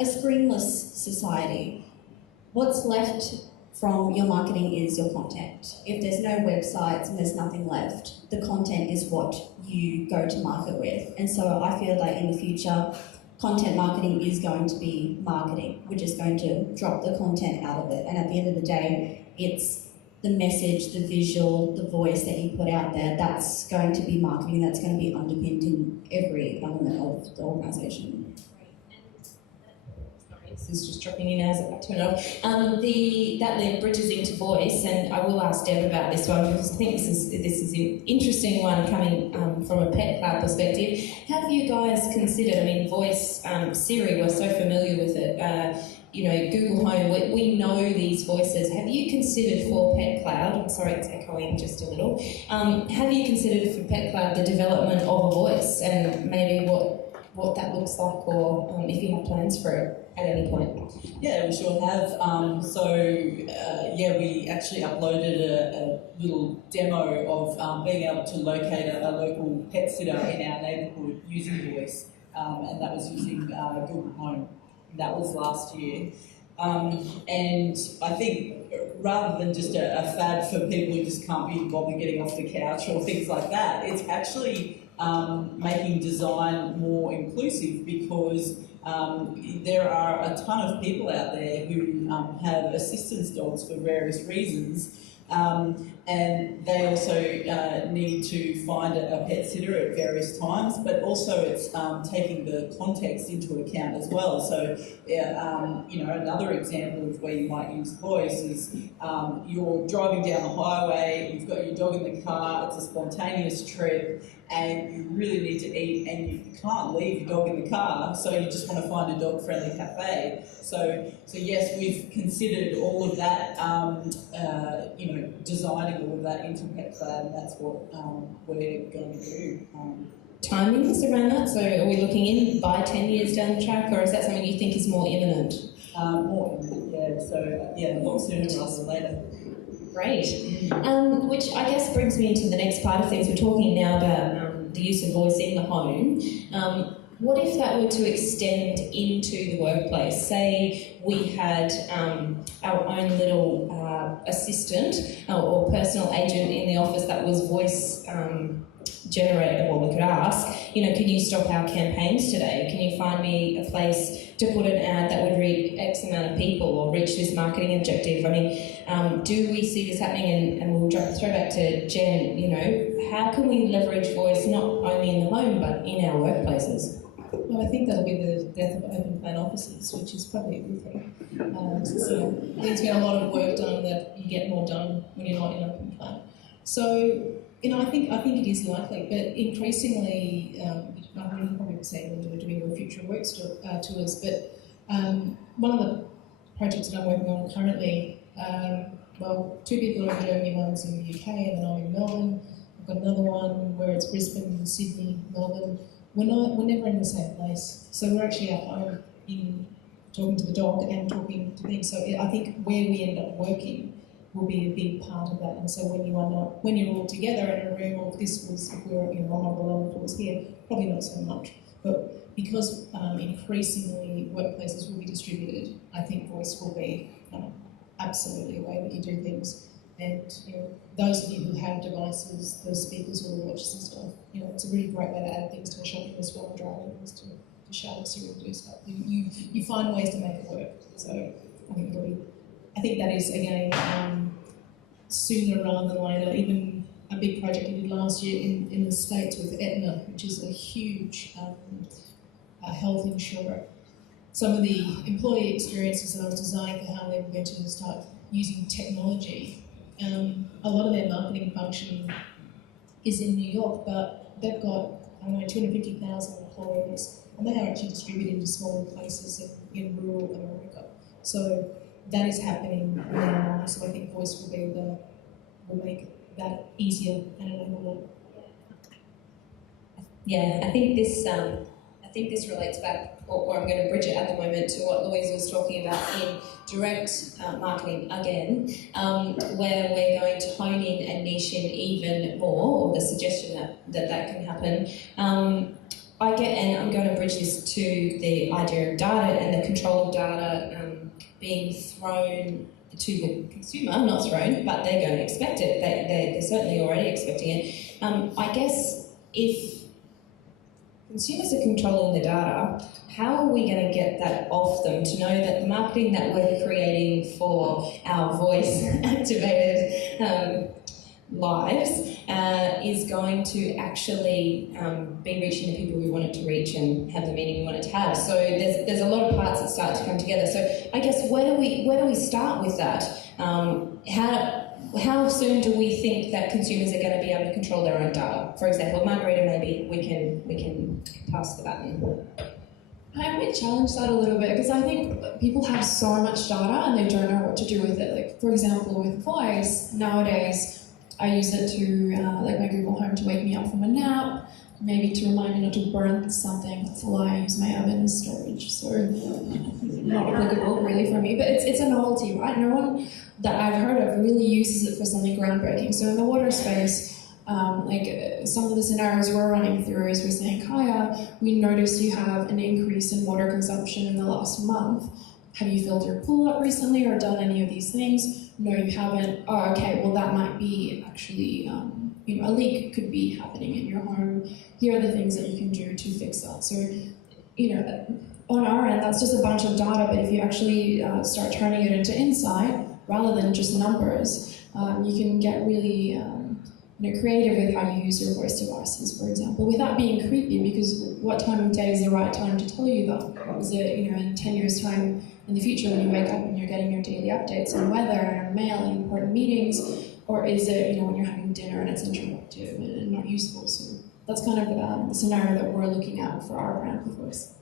a screenless society, what's left from your marketing is your content. If there's no websites and there's nothing left, the content is what you go to market with. And so I feel that in the future, content marketing is going to be marketing. We're just going to drop the content out of it. And at the end of the day, it's the message, the visual, the voice that you put out there, that's going to be marketing, that's going to be underpinned in every element of the organisation. This is just dropping in as I turn it off. That then bridges into voice, and I will ask Deb about this one because I think this is an interesting one coming from a pet cloud perspective. Have you guys considered? I mean, voice, Siri, we're so familiar with it. Google Home, we know these voices. Have you considered for Pet Cloud, I'm sorry it's echoing just a little, have you considered for Pet Cloud the development of a voice and maybe what that looks like, or if you have plans for it at any point? Yeah, we sure have. We actually uploaded a little demo of being able to locate a local pet sitter in our neighbourhood using voice, and that was using Google Home. That was last year. And I think rather than just a fad for people who just can't be bothered getting off the couch or things like that, it's actually making design more inclusive, because there are a ton of people out there who have assistance dogs for various reasons, and they also need to find a pet sitter at various times, but also it's taking the context into account as well. So, another example of where you might use voice is you're driving down the highway, you've got your dog in the car, it's a spontaneous trip, and you really need to eat, and you can't leave your dog in the car, so you just want to find a dog-friendly cafe. So yes, we've considered all of that, designing all of that into Pet Cloud, and that's what we're going to do. Timings around that? So are we looking in by 10 years down the track, or is that something you think is more imminent? More imminent, yeah. So, more sooner rather than later. Great. Which I guess brings me into the next part of things. We're talking now about the use of voice in the home. What if that were to extend into the workplace? Say we had our own little assistant or personal agent in the office that was voice generated, or we could ask, can you stop our campaigns today? Can you find me a place to put an ad that would reach X amount of people or reach this marketing objective? I mean, do we see this happening? And we'll throw back to Jen, how can we leverage voice not only in the home but in our workplaces? Well, I think that'll be the death of open plan offices, which is probably a good thing. There's been a lot of work done that you get more done when you're not in open plan. So, I think it is likely, but increasingly, I mean, you probably be saying when you're doing your future work tours, but one of the projects that I'm working on currently, two people are in Germany, one's in the UK, and then I'm in Melbourne. I've got another one where it's Brisbane, Sydney, Melbourne. We're never in the same place, so we're actually at home talking to the dog and talking to things. So I think where we end up working will be a big part of that. And so when you're all together in a room, or if we're on my below floors here, probably not so much. But because increasingly workplaces will be distributed, I think voice will be absolutely a way that you do things. And those of you who have devices, those speakers will watch some stuff. It's a really great way to add things to a shopping list while driving, is to shout Siri to do stuff. You find ways to make it work. So I think that is again sooner rather than later. Even a big project we did last year in the States with Aetna, which is a huge health insurer. Some of the employee experiences that I was designing for how they were going to start using technology. A lot of their marketing function is in New York, but they've got 250,000 employees, and they are actually distributed into smaller places in rural America. So that is happening now. So I think voice will make that easier and enable it. Yeah, I think this relates back, or I'm going to bridge it at the moment, to what Louise was talking about in direct marketing again, where we're going to hone in and niche in even more, or the suggestion that can happen. And I'm going to bridge this to the idea of data and the control of data being thrown to the consumer, not thrown, but they're going to expect it. They're certainly already expecting it. I guess if consumers are controlling the data, how are we going to get that off them to know that the marketing that we're creating for our voice-activated lives is going to actually be reaching the people we want it to reach and have the meaning we want it to have. So there's a lot of parts that start to come together. So I guess where do we start with that? How soon do we think that consumers are going to be able to control their own data? For example, Margarita, maybe we can pass the baton. I might challenge that a little bit because I think people have so much data and they don't know what to do with it. Like, for example, with voice, nowadays I use it to, like my Google Home to wake me up from a nap, maybe to remind me not to burn something. That's a lie, I use my oven as storage, so not applicable really for me, but it's a novelty, right? No one that I've heard of really uses it for something groundbreaking. So in the water space, some of the scenarios we're running through is we're saying, Kaya, we notice you have an increase in water consumption in the last month. Have you filled your pool up recently or done any of these things? No, you haven't. Oh, okay, well that might be actually, a leak could be happening in your home. Here are the things that you can do to fix that. So, on our end, that's just a bunch of data, but if you actually start turning it into insight, rather than just numbers, you can get really creative with how you use your voice devices, for example, without being creepy, because what time of day is the right time to tell you that? Is it, in 10 years' time in the future when you wake up and you're getting your daily updates on weather and on mail and important meetings, or is it, when you're having dinner and it's interruptive and not useful? So that's kind of the scenario that we're looking at for our brand with voice.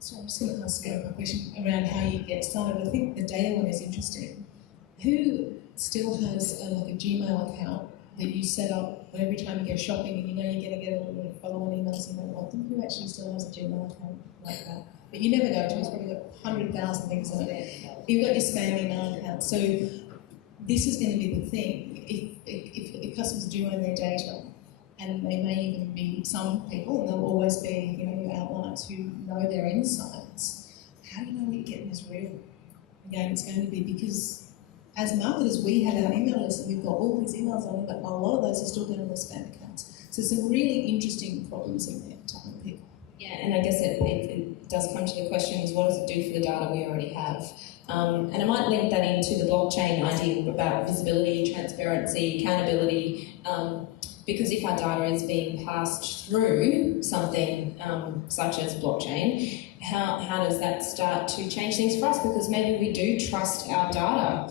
So I'm just going to ask a question around how you get started. I think the data one is interesting. Who still has a Gmail account that you set up every time you go shopping and you're going to get a little bit of follow-on emails and you don't want them? Who actually still has a Gmail account like that? But you never go to it. It's probably got 100,000 things on it. You've got your spam email account. So this is going to be the thing. If customers do own their data, and they may even be some people, and there'll always be, your outliers who know their insights. How do you know what you're getting is real? Again, it's going to be because as marketers, we have our email list and we've got all these emails on it, but a lot of those are still going on their spam accounts. So some really interesting problems in there to unpick. Yeah, and I guess it does come to the question is what does it do for the data we already have? And I might link that into the blockchain idea about visibility, transparency, accountability, because if our data is being passed through something such as blockchain, how does that start to change things for us? Because maybe we do trust our data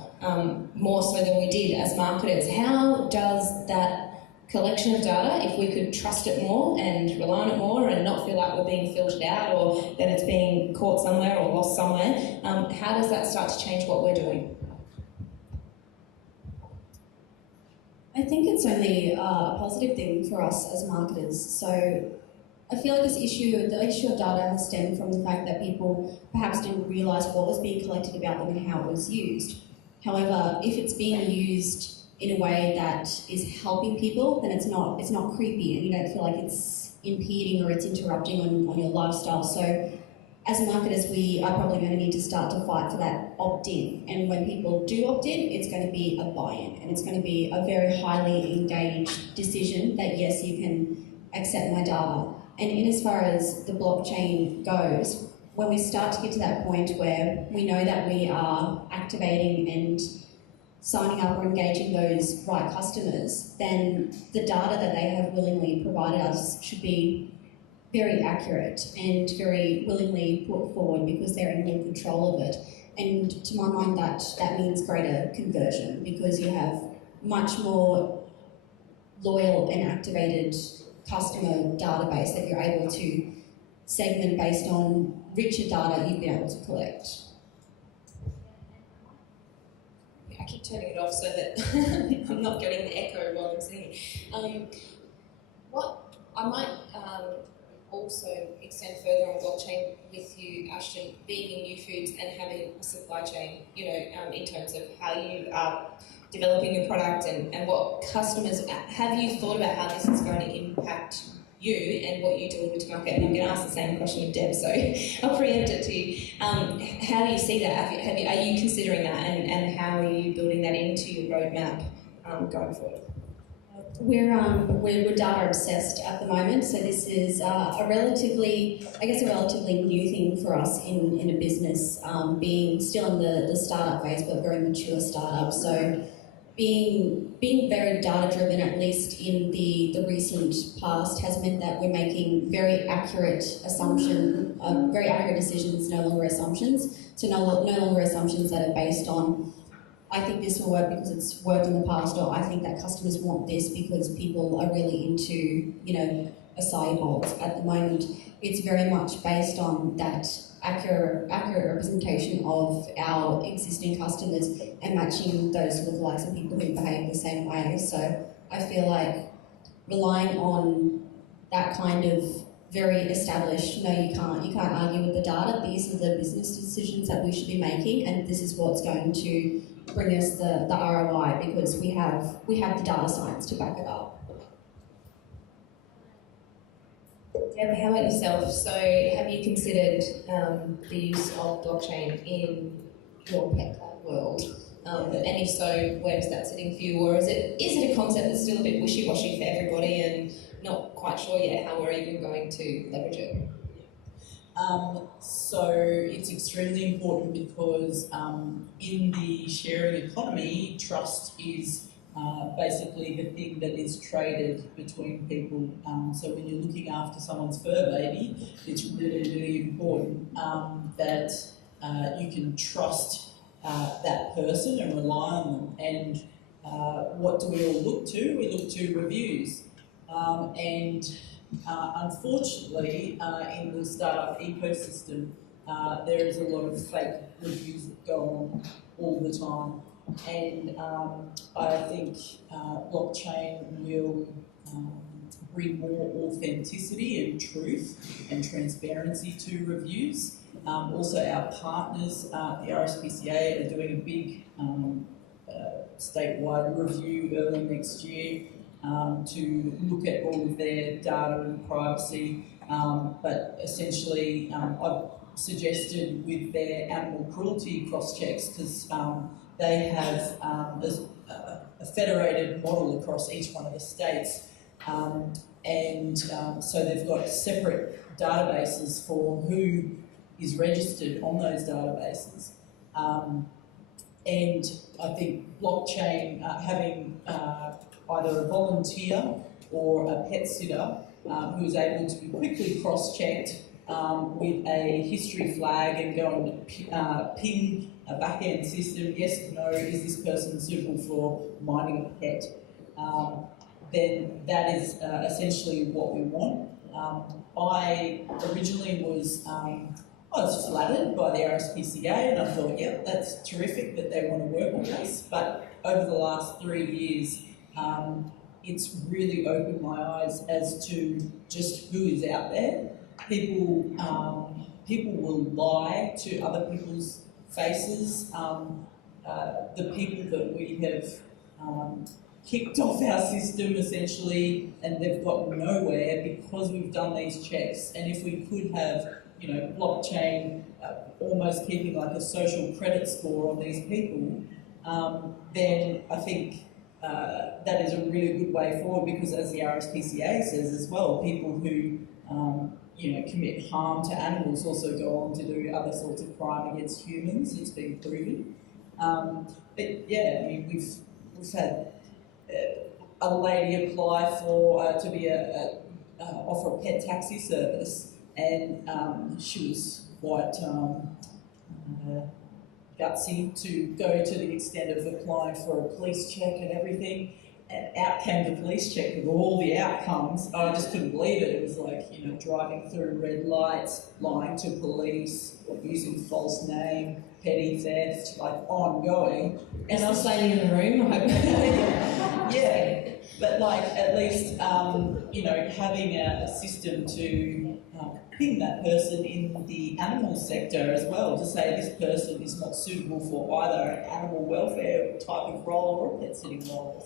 more so than we did as marketers. How does that collection of data, if we could trust it more and rely on it more and not feel like we're being filtered out or that it's being caught somewhere or lost somewhere, how does that start to change what we're doing? I think it's only a positive thing for us as marketers. So I feel like the issue of data has stemmed from the fact that people perhaps didn't realise what was being collected about them and how it was used. However, if it's being used in a way that is helping people, then it's not creepy and you don't feel like it's impeding or it's interrupting on your lifestyle. So as marketers, we are probably going to need to start to fight for that opt-in. And when people do opt-in, it's going to be a buy-in and it's going to be a very highly engaged decision that yes, you can accept my data. And in as far as the blockchain goes, when we start to get to that point where we know that we are activating and signing up or engaging those right customers, then the data that they have willingly provided us should be very accurate and very willingly put forward because they're in full control of it. And to my mind, that means greater conversion because you have much more loyal and activated customer database that you're able to segment based on richer data you've been able to collect. I keep turning it off so that I'm not getting the echo while I'm singing. What I might also extend further on blockchain with you, Ashton, being in new foods and having a supply chain, in terms of how you are developing your product and what customers, have you thought about how this is going to impact you and what you deliver to market? And I'm going to ask the same question of Deb, so I'll preempt it to you. How do you see that? Are you considering that and how are you building that into your roadmap going forward? we're data obsessed at the moment, so this is a relatively new thing for us in a business, being still in the startup phase, but very mature startup. So being very data driven, at least in the recent past, has meant that we're making very accurate decisions, no longer assumptions. So no longer assumptions that are based on, I think this will work because it's worked in the past, or I think that customers want this because people are really into, acai bowls. At the moment, it's very much based on that accurate representation of our existing customers and matching those lookalikes and people who behave the same way. So I feel like relying on that kind of very established, you can't argue with the data. These are the business decisions that we should be making, and this is what's going to bring us the ROI, because we have the data science to back it up. Deb, how about yourself? So have you considered the use of blockchain in your pet lab world? And if so, where is that sitting for you? Or is it a concept that's still a bit wishy-washy for everybody and not quite sure yet how we're even going to leverage it? So it's extremely important because in the sharing economy, trust is basically the thing that is traded between people. So when you're looking after someone's fur baby, it's really, really important that you can trust that person and rely on them. And what do we all look to? We look to reviews. Unfortunately, in the startup ecosystem, there is a lot of fake reviews that go on all the time. And I think blockchain will bring more authenticity and truth and transparency to reviews. Also, our partners, the RSPCA, are doing a big statewide review early next year to look at all of their data and privacy. But essentially, I've suggested with their animal cruelty cross-checks, because they have a federated model across each one of the states. So they've got separate databases for who is registered on those databases. And I think blockchain, having either a volunteer or a pet sitter who is able to be quickly cross-checked with a history flag and go and ping a back-end system, yes, no, is this person suitable for minding a pet? Then that is essentially what we want. I originally was flattered by the RSPCA, and I thought, yeah, that's terrific that they want to work with us. But over the last 3 years, it's really opened my eyes as to just who is out there. People will lie to other people's faces. The people that we have kicked off our system essentially, and they've gotten nowhere because we've done these checks. And if we could have, blockchain almost keeping like a social credit score on these people, then I think that is a really good way forward, because as the RSPCA says as well, people who commit harm to animals also go on to do other sorts of crime against humans. It's been proven. But yeah, I mean, we've had a lady apply for to be offer a pet taxi service, and she was quite gutsy to go to the extent of applying for a police check and everything. And out came the police check with all the outcomes. I just couldn't believe it. It was like, driving through red lights, lying to police, using false name, petty theft, like ongoing. And I was standing in the room, I hope. Yeah, but like at least, having a system to ping that person in the animal sector as well, to say this person is not suitable for either an animal welfare type of role or a pet sitting role.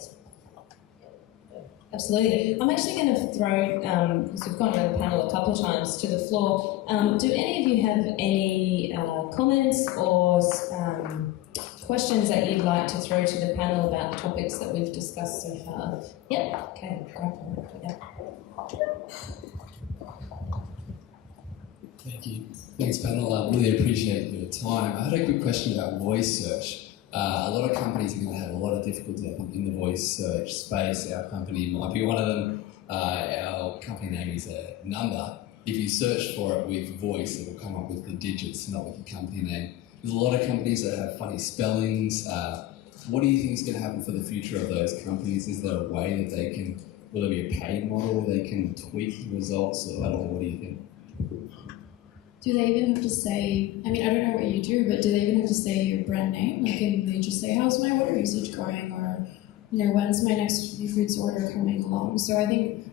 Absolutely. I'm actually going to throw, because we've gone around the panel a couple of times, to the floor. Do any of you have any comments or questions that you'd like to throw to the panel about the topics that we've discussed so far? Yep, okay, great. Yep. Thank you. Thanks, panel. I really appreciate your time. I had a quick question about voice search. A lot of companies are going to have a lot of difficulty, I think, in the voice search space. Our company might be one of them. Our company name is a number. If you search for it with voice, it will come up with the digits, not with the company name. There's a lot of companies that have funny spellings. What do you think is going to happen for the future of those companies? Is there a way that they can, will there be a paid model where they can tweak the results? Or I don't know, what do you think? Do they even have to say, I mean, I don't know what you do, but do they even have to say your brand name? Like, can they just say, how's my order usage going? Or, when's my next Foods order coming along? So I think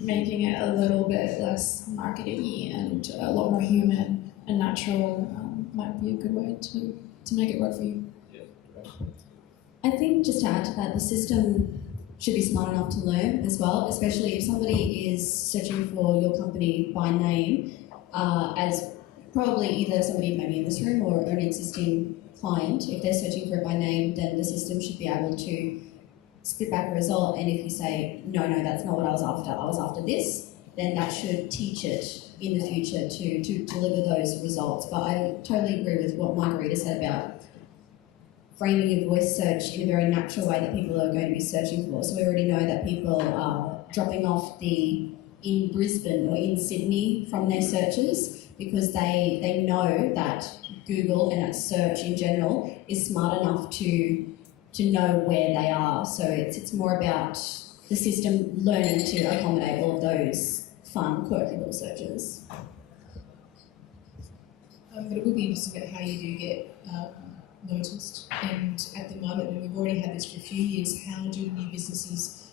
making it a little bit less marketing-y and a lot more human and natural might be a good way to make it work for you. I think just to add to that, the system should be smart enough to learn as well, especially if somebody is searching for your company by name, as probably either somebody maybe in this room or an existing client. If they're searching for it by name, then the system should be able to spit back a result, and if you say, no, that's not what I was after this, then that should teach it in the future to deliver those results. But I totally agree with what Margarita said about framing your voice search in a very natural way that people are going to be searching for. So we already know that people are dropping off in Brisbane or in Sydney from their searches because they know that Google and that search in general is smart enough to know where they are. So it's more about the system learning to accommodate all of those fun, quirky little searches. But it would be interesting about how you do get noticed. And at the moment, and we've already had this for a few years, how do new businesses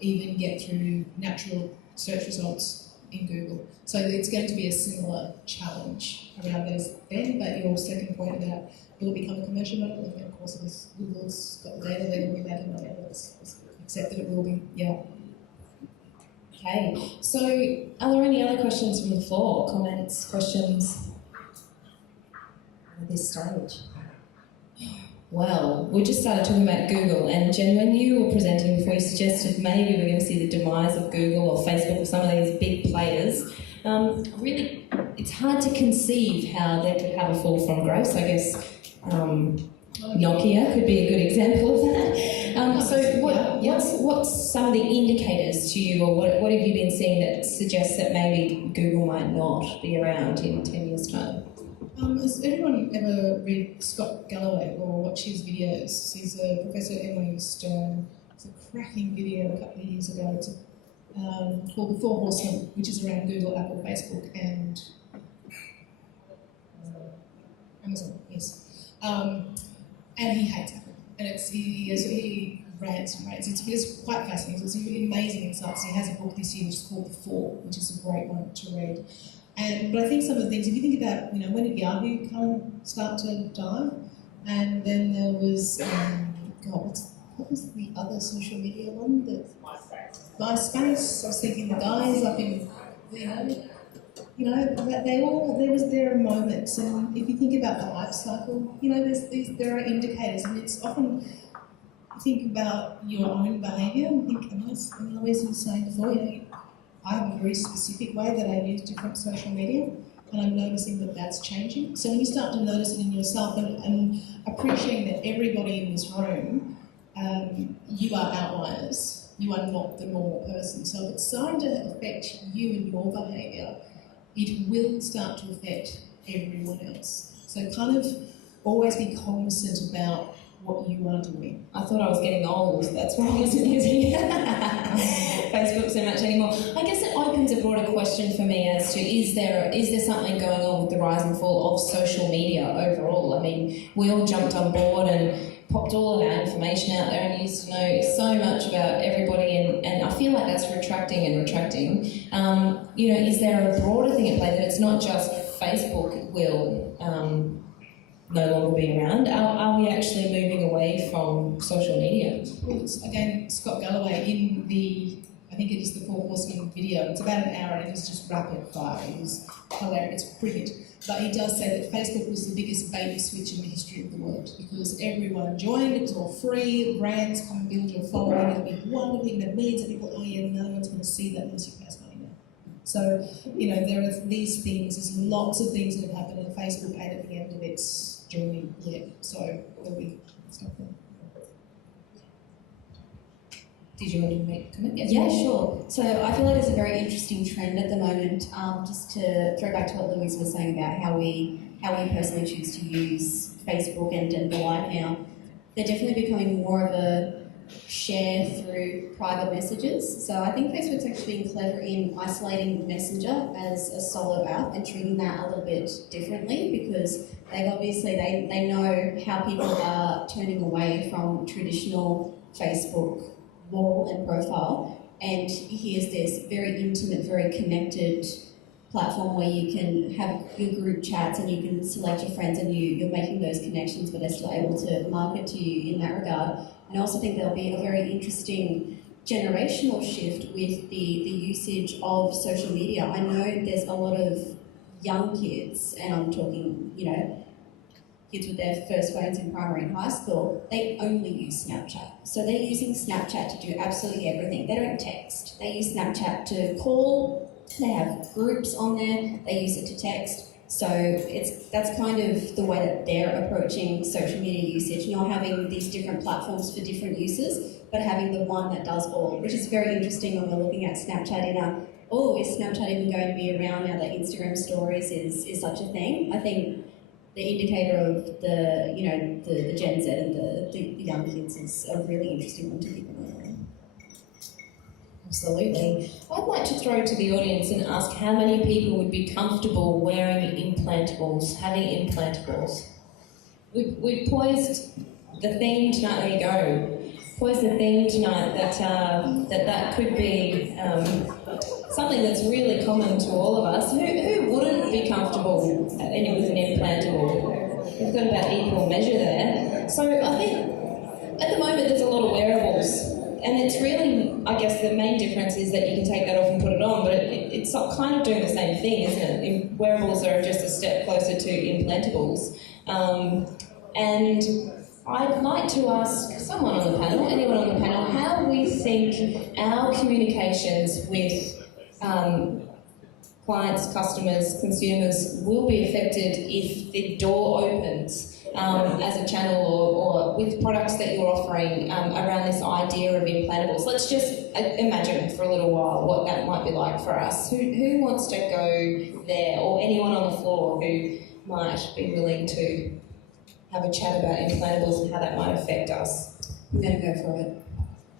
even get through natural search results in Google? So it's going to be a similar challenge around those then, but your second point about it will become a commercial model, and of course, if Google's got the data, they're going to be making money. Let's accept that it will be, yeah. Okay, so are there any other questions from the floor? Comments, questions at this stage? Well, we just started talking about Google, and Jen, when you were presenting before, you suggested maybe we're going to see the demise of Google or Facebook or some of these big players. Really, it's hard to conceive how they could have a fall from grace. I guess Nokia could be a good example of that. So what's some of the indicators to you, or what have you been seeing that suggests that maybe Google might not be around in 10 years' time? Has anyone ever read Scott Galloway or watched his videos? He's a professor at Emily Stern. It's a cracking video a couple of years ago. It's called The Four Horsemen, which is around Google, Apple, Facebook, and Amazon. Yes, and he hates Apple, and he rants and rants. It's quite fascinating. It's amazing insights. He has a book this year which is called The Four, which is a great one to read. But I think some of the things, if you think about, when did Yahoo kind of start to die? And then there was, what was the other social media one? MySpace. I was thinking the guys up in, there are moments, and if you think about the life cycle, there are indicators, and it's often, think about your own behaviour and think, as Louise was saying before, I have a very specific way that I use different social media, and I'm noticing that that's changing. So when you start to notice it in yourself and appreciating that everybody in this room, you are outliers, you are not the normal person. So if it's starting to affect you and your behaviour, it will start to affect everyone else. So kind of always be cognizant about what you are doing. I thought I was getting old, that's why I wasn't using Facebook so much anymore. I guess it opens a broader question for me as to is there something going on with the rise and fall of social media overall? I mean, we all jumped on board and popped all of our information out there and used to know so much about everybody, and I feel like that's retracting. Is there a broader thing at play that it's not just Facebook will no longer be around? Are we actually moving away from social media? Well, again, Scott Galloway in I think it is the Four Horsemen video. It's about an hour and it is just rapid fire. It is hilarious. It's brilliant. But he does say that Facebook was the biggest bait and switch in the history of the world because everyone joined, it was all free, brands come and build your following, it'll be one thing that means that people, oh yeah, no one's going to see that unless you pay us money now. So, there are these things, there's lots of things that have happened, and Facebook ain't at the end of its journey yet, so there'll be stuff there. Did you want to make a comment? Yeah, sure. So I feel like there's a very interesting trend at the moment, just to throw back to what Louise was saying about how we personally choose to use Facebook and the like now. They're definitely becoming more of a share through private messages. So I think Facebook's actually been clever in isolating Messenger as a solo app and treating that a little bit differently because they know how people are turning away from traditional Facebook wall and profile, and here's this very intimate, very connected platform where you can have your group chats and you can select your friends and you're making those connections, but they're still able to market to you in that regard. And I also think there'll be a very interesting generational shift with the usage of social media. I know there's a lot of young kids, and I'm talking, kids with their first phones in primary and high school, they only use Snapchat. So they're using Snapchat to do absolutely everything. They don't text. They use Snapchat to call. They have groups on there. They use it to text. So that's kind of the way that they're approaching social media usage, not having these different platforms for different uses, but having the one that does all, which is very interesting when we're looking at Snapchat is Snapchat even going to be around now that Instagram stories is such a thing? I think the indicator of the Gen Z and the young kids is a really interesting one to keep an eye on. Absolutely. I'd like to throw to the audience and ask how many people would be comfortable wearing implantables, having implantables. We've poised the theme tonight, there you go, poised the theme tonight that could be something that's really common to all of us. Who wouldn't be comfortable with an implantable? We've got about equal measure there. So I think at the moment there's a lot of wearables, and it's really, I guess the main difference is that you can take that off and put it on, but it's kind of doing the same thing, isn't it? Wearables are just a step closer to implantables. And I'd like to ask someone on the panel, anyone on the panel, how we think our communications with clients, customers, consumers will be affected if the door opens as a channel or with products that you're offering around this idea of implantables. Let's just imagine for a little while what that might be like for us. Who wants to go there, or anyone on the floor who might be willing to have a chat about implantables and how that might affect us? I'm going to go for it.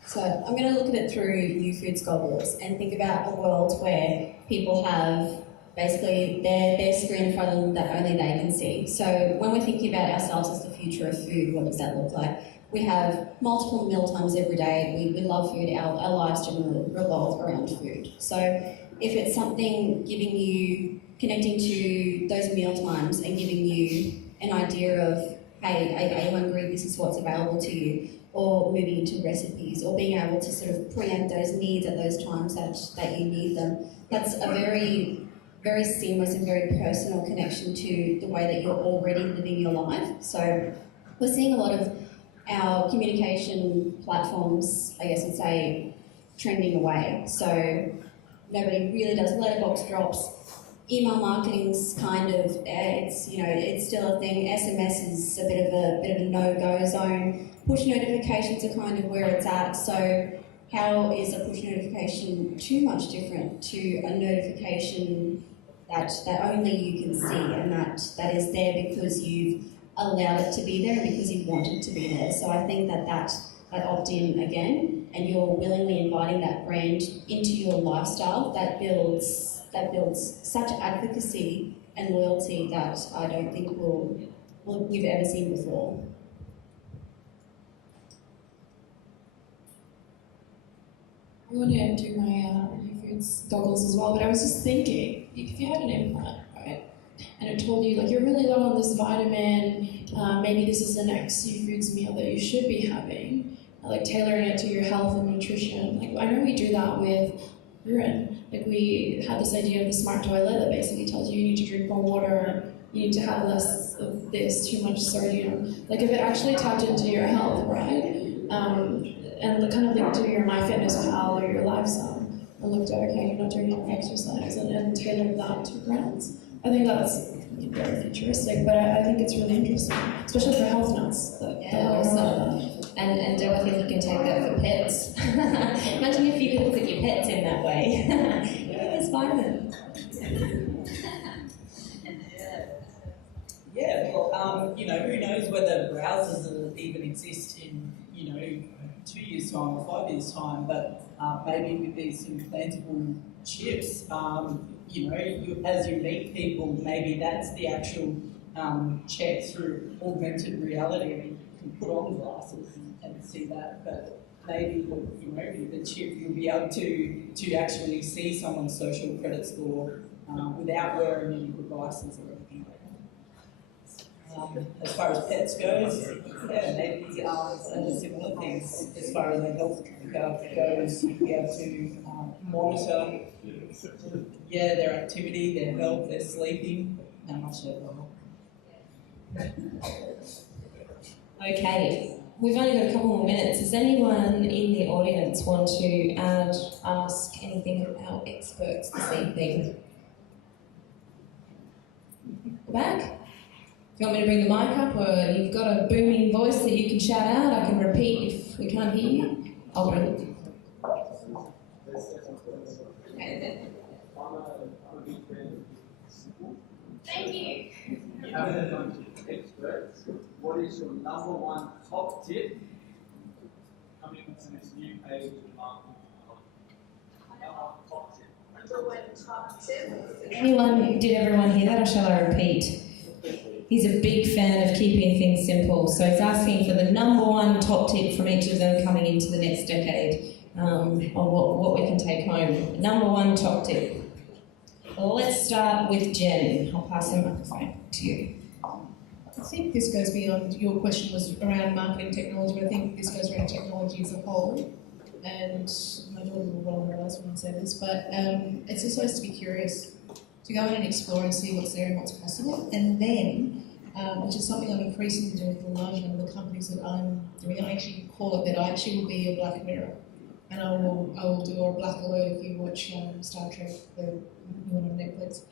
So I'm going to look at it through YouFood's goggles and think about a world where people have basically their screen in front of them that only they can see. So when we're thinking about ourselves as the future of food, what does that look like? We have multiple meal times every day. We love food. Our lives generally revolve around food. So if it's something connecting to those meal times and giving you an idea of, hey, are you hungry? This is what's available to you. Or moving into recipes, or being able to sort of preempt those needs at those times that you need them. That's a very, very seamless and very personal connection to the way that you're already living your life. So we're seeing a lot of our communication platforms, I guess I'd say, trending away. So nobody really does letterbox drops. Email marketing's kind of it's still a thing. SMS is a bit of a no-go zone. Push notifications are kind of where it's at. So how is a push notification too much different to a notification that only you can see and that is there because you've allowed it to be there and because you want it to be there? So I think that opt-in again, and you're willingly inviting that brand into your lifestyle, that builds such advocacy and loyalty that I don't think you've ever seen before. I want to do my YouFood's goggles as well, but I was just thinking, if you had an implant, right, and it told you, like, you're really low on this vitamin, maybe this is the next YouFood's meal that you should be having, like tailoring it to your health and nutrition. Like, I know we do that with urine. Like, we had this idea of the smart toilet that basically tells you you need to drink more water you need to have less of this, too much sodium. Like if it actually tapped into your health, right? And kind of linked to your MyFitnessPal or your lifestyle, and looked at, okay, you're not doing enough exercise, and tailored that to brands. I think that's very futuristic, but I think it's really interesting, especially for health nuts. Awesome. And do I think you can take that for pets? Imagine if you could look at your pets in that way. It's fine. Yeah, well, who knows whether browsers will even exist in, 2 years' time or 5 years' time, but maybe with these implantable chips, as you meet people, maybe that's the actual check through augmented reality. I mean, you can put on glasses and see that, but maybe with the chip you'll be able to actually see someone's social credit score without wearing any devices or anything like that. As far as pets goes, yeah, maybe similar things as far as their health goes, you'll be able to monitor their activity, their health, their sleeping, how much they lie. Okay, we've only got a couple more minutes. Does anyone in the audience want to ask anything of our experts this evening? Back? Do you want me to bring the mic up, or you've got a booming voice that you can shout out? I can repeat if we can't hear you. I'll bring it. Thank you. You have a bunch of experts. What is your number one top tip coming into this new age of marketing? Top tip. Number one top tip. Did everyone hear that, or shall I repeat? He's a big fan of keeping things simple, so he's asking for the number one top tip from each of them coming into the next decade on what we can take home. Number one top tip. Well, let's start with Jen. I'll pass the microphone to you. I think this goes beyond, your question was around marketing technology, but I think this goes around technology as a whole. And my daughter will roll her eyes when I say this, but it's just supposed to be curious, to go in and explore and see what's there and what's possible. And then, which is something I'm increasingly doing with a large number of the companies that I'm doing, I actually call it that I actually will be a black mirror. And I will do a black alert if you watch Star Trek, the new one on Netflix.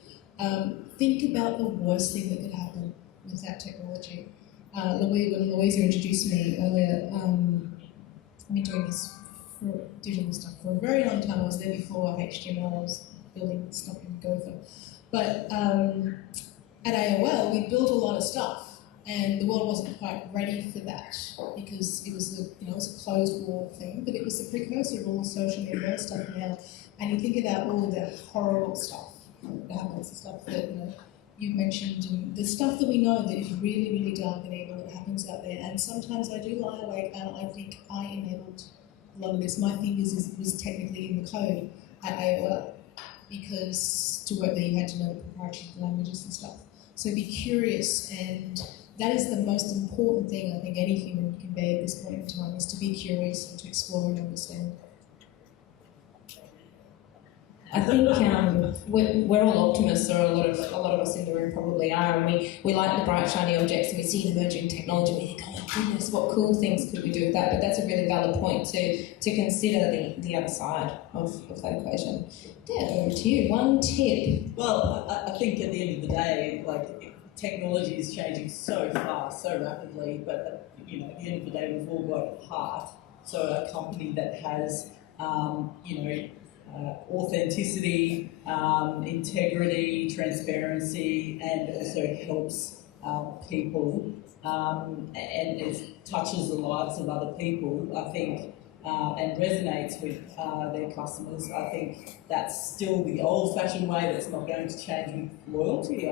Think about the worst thing that could happen with that technology. When Louisa introduced me earlier, I've been doing this for digital stuff for a very long time. I was there before HTML. I was building stuff in Gopher. But at AOL, we built a lot of stuff, and the world wasn't quite ready for that because it was a closed wall thing, but it was the precursor of all the social media stuff now. And you think about all of the horrible stuff that happens, the stuff that you've mentioned, and the stuff that we know that is really, really dark and evil that happens out there. And sometimes I do lie awake and I think I enabled a lot of this. My fingers was technically in the code at AOL, because to work there you had to know the proprietary languages and stuff. So be curious, and that is the most important thing I think any human can be at this point in time, is to be curious and to explore and understand. I think we're all optimists, or a lot of us in the room probably are, and we like the bright shiny objects, and we see an emerging technology, and we think, oh my goodness, what cool things could we do with that? But that's a really valid point to consider the other side of that equation. Dad, over to you. One tip. Well, I think at the end of the day, technology is changing so fast, so rapidly, but at the end of the day, we've all got heart. So a company that has, authenticity, integrity, transparency, and also helps people and it touches the lives of other people, I think, and resonates with their customers. I think that's still the old-fashioned way. That's not going to change with loyalty.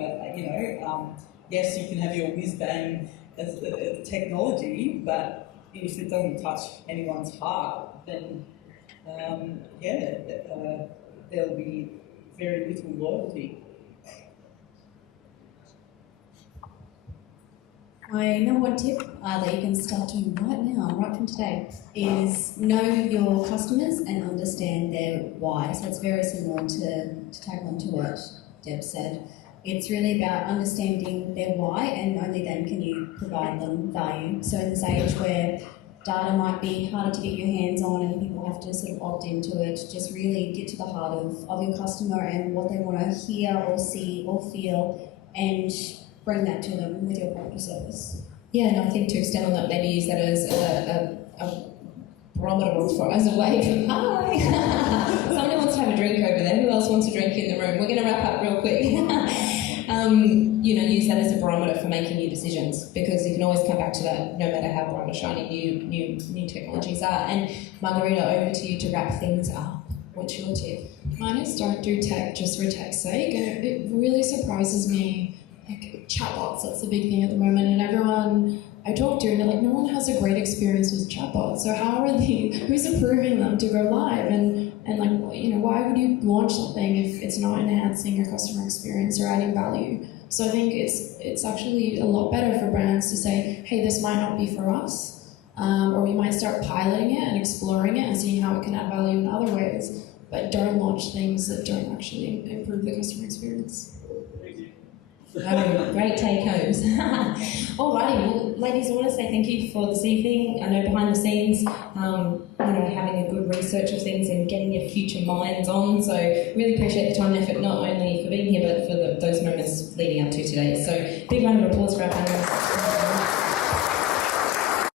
Yes, you can have your whiz-bang as technology, but if it doesn't touch anyone's heart, then there'll be very little loyalty. My number one tip that you can start doing right now, right from today, is know your customers and understand their why. So it's very similar to tag on to what Deb said. It's really about understanding their why, and only then can you provide them value. So in this age where data might be harder to get your hands on and people have to sort of opt into it, just really get to the heart of your customer and what they want to hear or see or feel, and bring that to them with your product or service. Yeah, and I think to extend on that, maybe use that as a barometer for as a way for hi. Somebody wants to have a drink over there. Who else wants a drink in the room? We're going to wrap up real quick. Use that as a barometer for making new decisions, because you can always come back to that no matter how bright or shiny new technologies are. And Margarita, over to you to wrap things up. What's your tip? Mine is don't do tech just for tech's sake, and it really surprises me. Like chatbots, that's the big thing at the moment, and everyone I talk to, and they're like, no one has a great experience with chatbots. So how are who's approving them to go live? And like, why would you launch something if it's not enhancing your customer experience or adding value? So I think it's actually a lot better for brands to say, hey, this might not be for us, or we might start piloting it and exploring it and seeing how it can add value in other ways. But don't launch things that don't actually improve the customer experience. Great take-homes. Alrighty, well, ladies, I want to say thank you for this evening. I know behind the scenes, having a good research of things and getting your future minds on. So really appreciate the time and effort, not only for being here, but for those moments leading up to today. So big round of applause for our panelists.